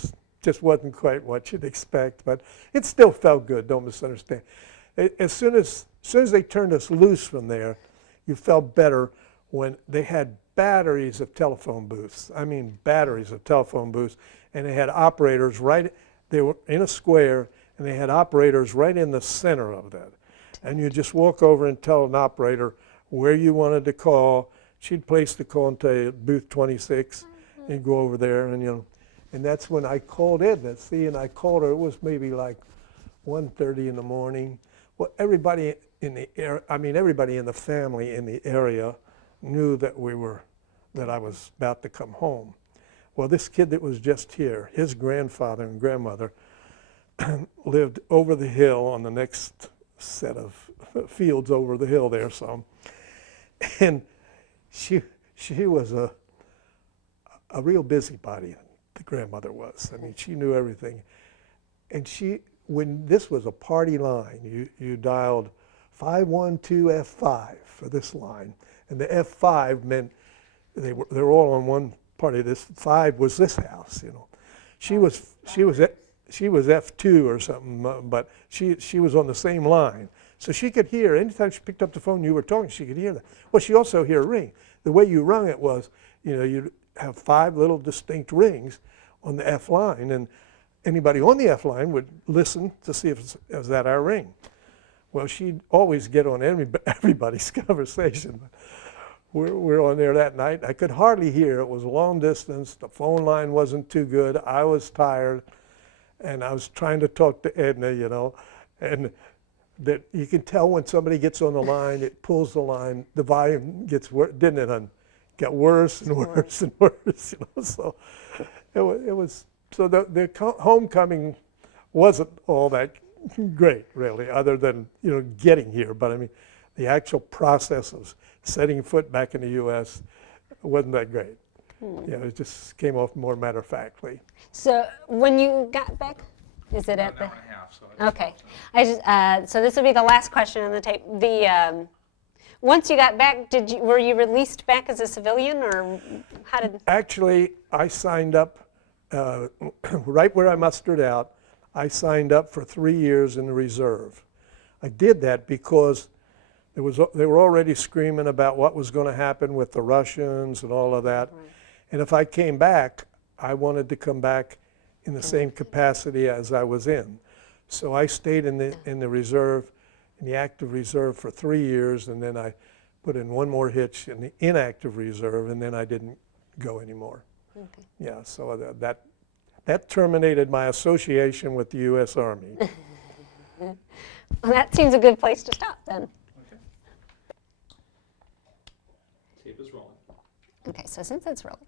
just wasn't quite what you'd expect, but it still felt good, don't misunderstand. As soon as they turned us loose from there, you felt better when they had batteries of telephone booths. I mean, batteries of telephone booths. And they had operators they were in a square, and they had operators right in the center of that. And you just walk over and tell an operator where you wanted to call, she'd place the call into booth 26 and go over there, and and that's when I called Edna. See, and I called her. It was maybe like 1:30 in the morning. Well, everybody in the everybody in the family in the area knew that I was about to come home. Well, this kid that was just here, his grandfather and grandmother lived over the hill on the next set of fields over the hill there some. And she was a real busybody, the grandmother was. I mean, she knew everything. And when this was a party line, you dialed 512 F5 for this line. And the F5 meant they were all on one party. This 5 was this house, She was F2 or something, but she was on the same line. So she could hear, anytime she picked up the phone, you were talking, she could hear that. Well, she also hear a ring. The way you rung it was, you'd have 5 little distinct rings on the F line, and anybody on the F line would listen to see if it was that our ring. Well, she'd always get on everybody's conversation. We're on there that night. I could hardly hear. It was a long distance. The phone line wasn't too good. I was tired, and I was trying to talk to Edna, and that you can tell when somebody gets on the line, it pulls the line, the volume gets worse, didn't it? And got worse and worse and worse, So it was so the homecoming wasn't all that great, really, other than getting here. But I mean, the actual process of setting foot back in the U.S. wasn't that great. It just came off more matter-of-factly. So when you got back, is it at the? An hour and a half, so Okay. So this will be the last question on the tape. Once you got back, were you released back as a civilian, or how did? Actually, I signed up right where I mustered out. I signed up for 3 years in the reserve. I did that because they were already screaming about what was going to happen with the Russians and all of that. Right. And if I came back, I wanted to come back in the same capacity as I was in. So I stayed in the reserve, in the active reserve for 3 years, and then I put in one more hitch in the inactive reserve, and then I didn't go anymore. Okay. Yeah, so that terminated my association with the U.S. Army. Well, that seems a good place to stop then. Okay. Tape is rolling. Okay, so since it's rolling,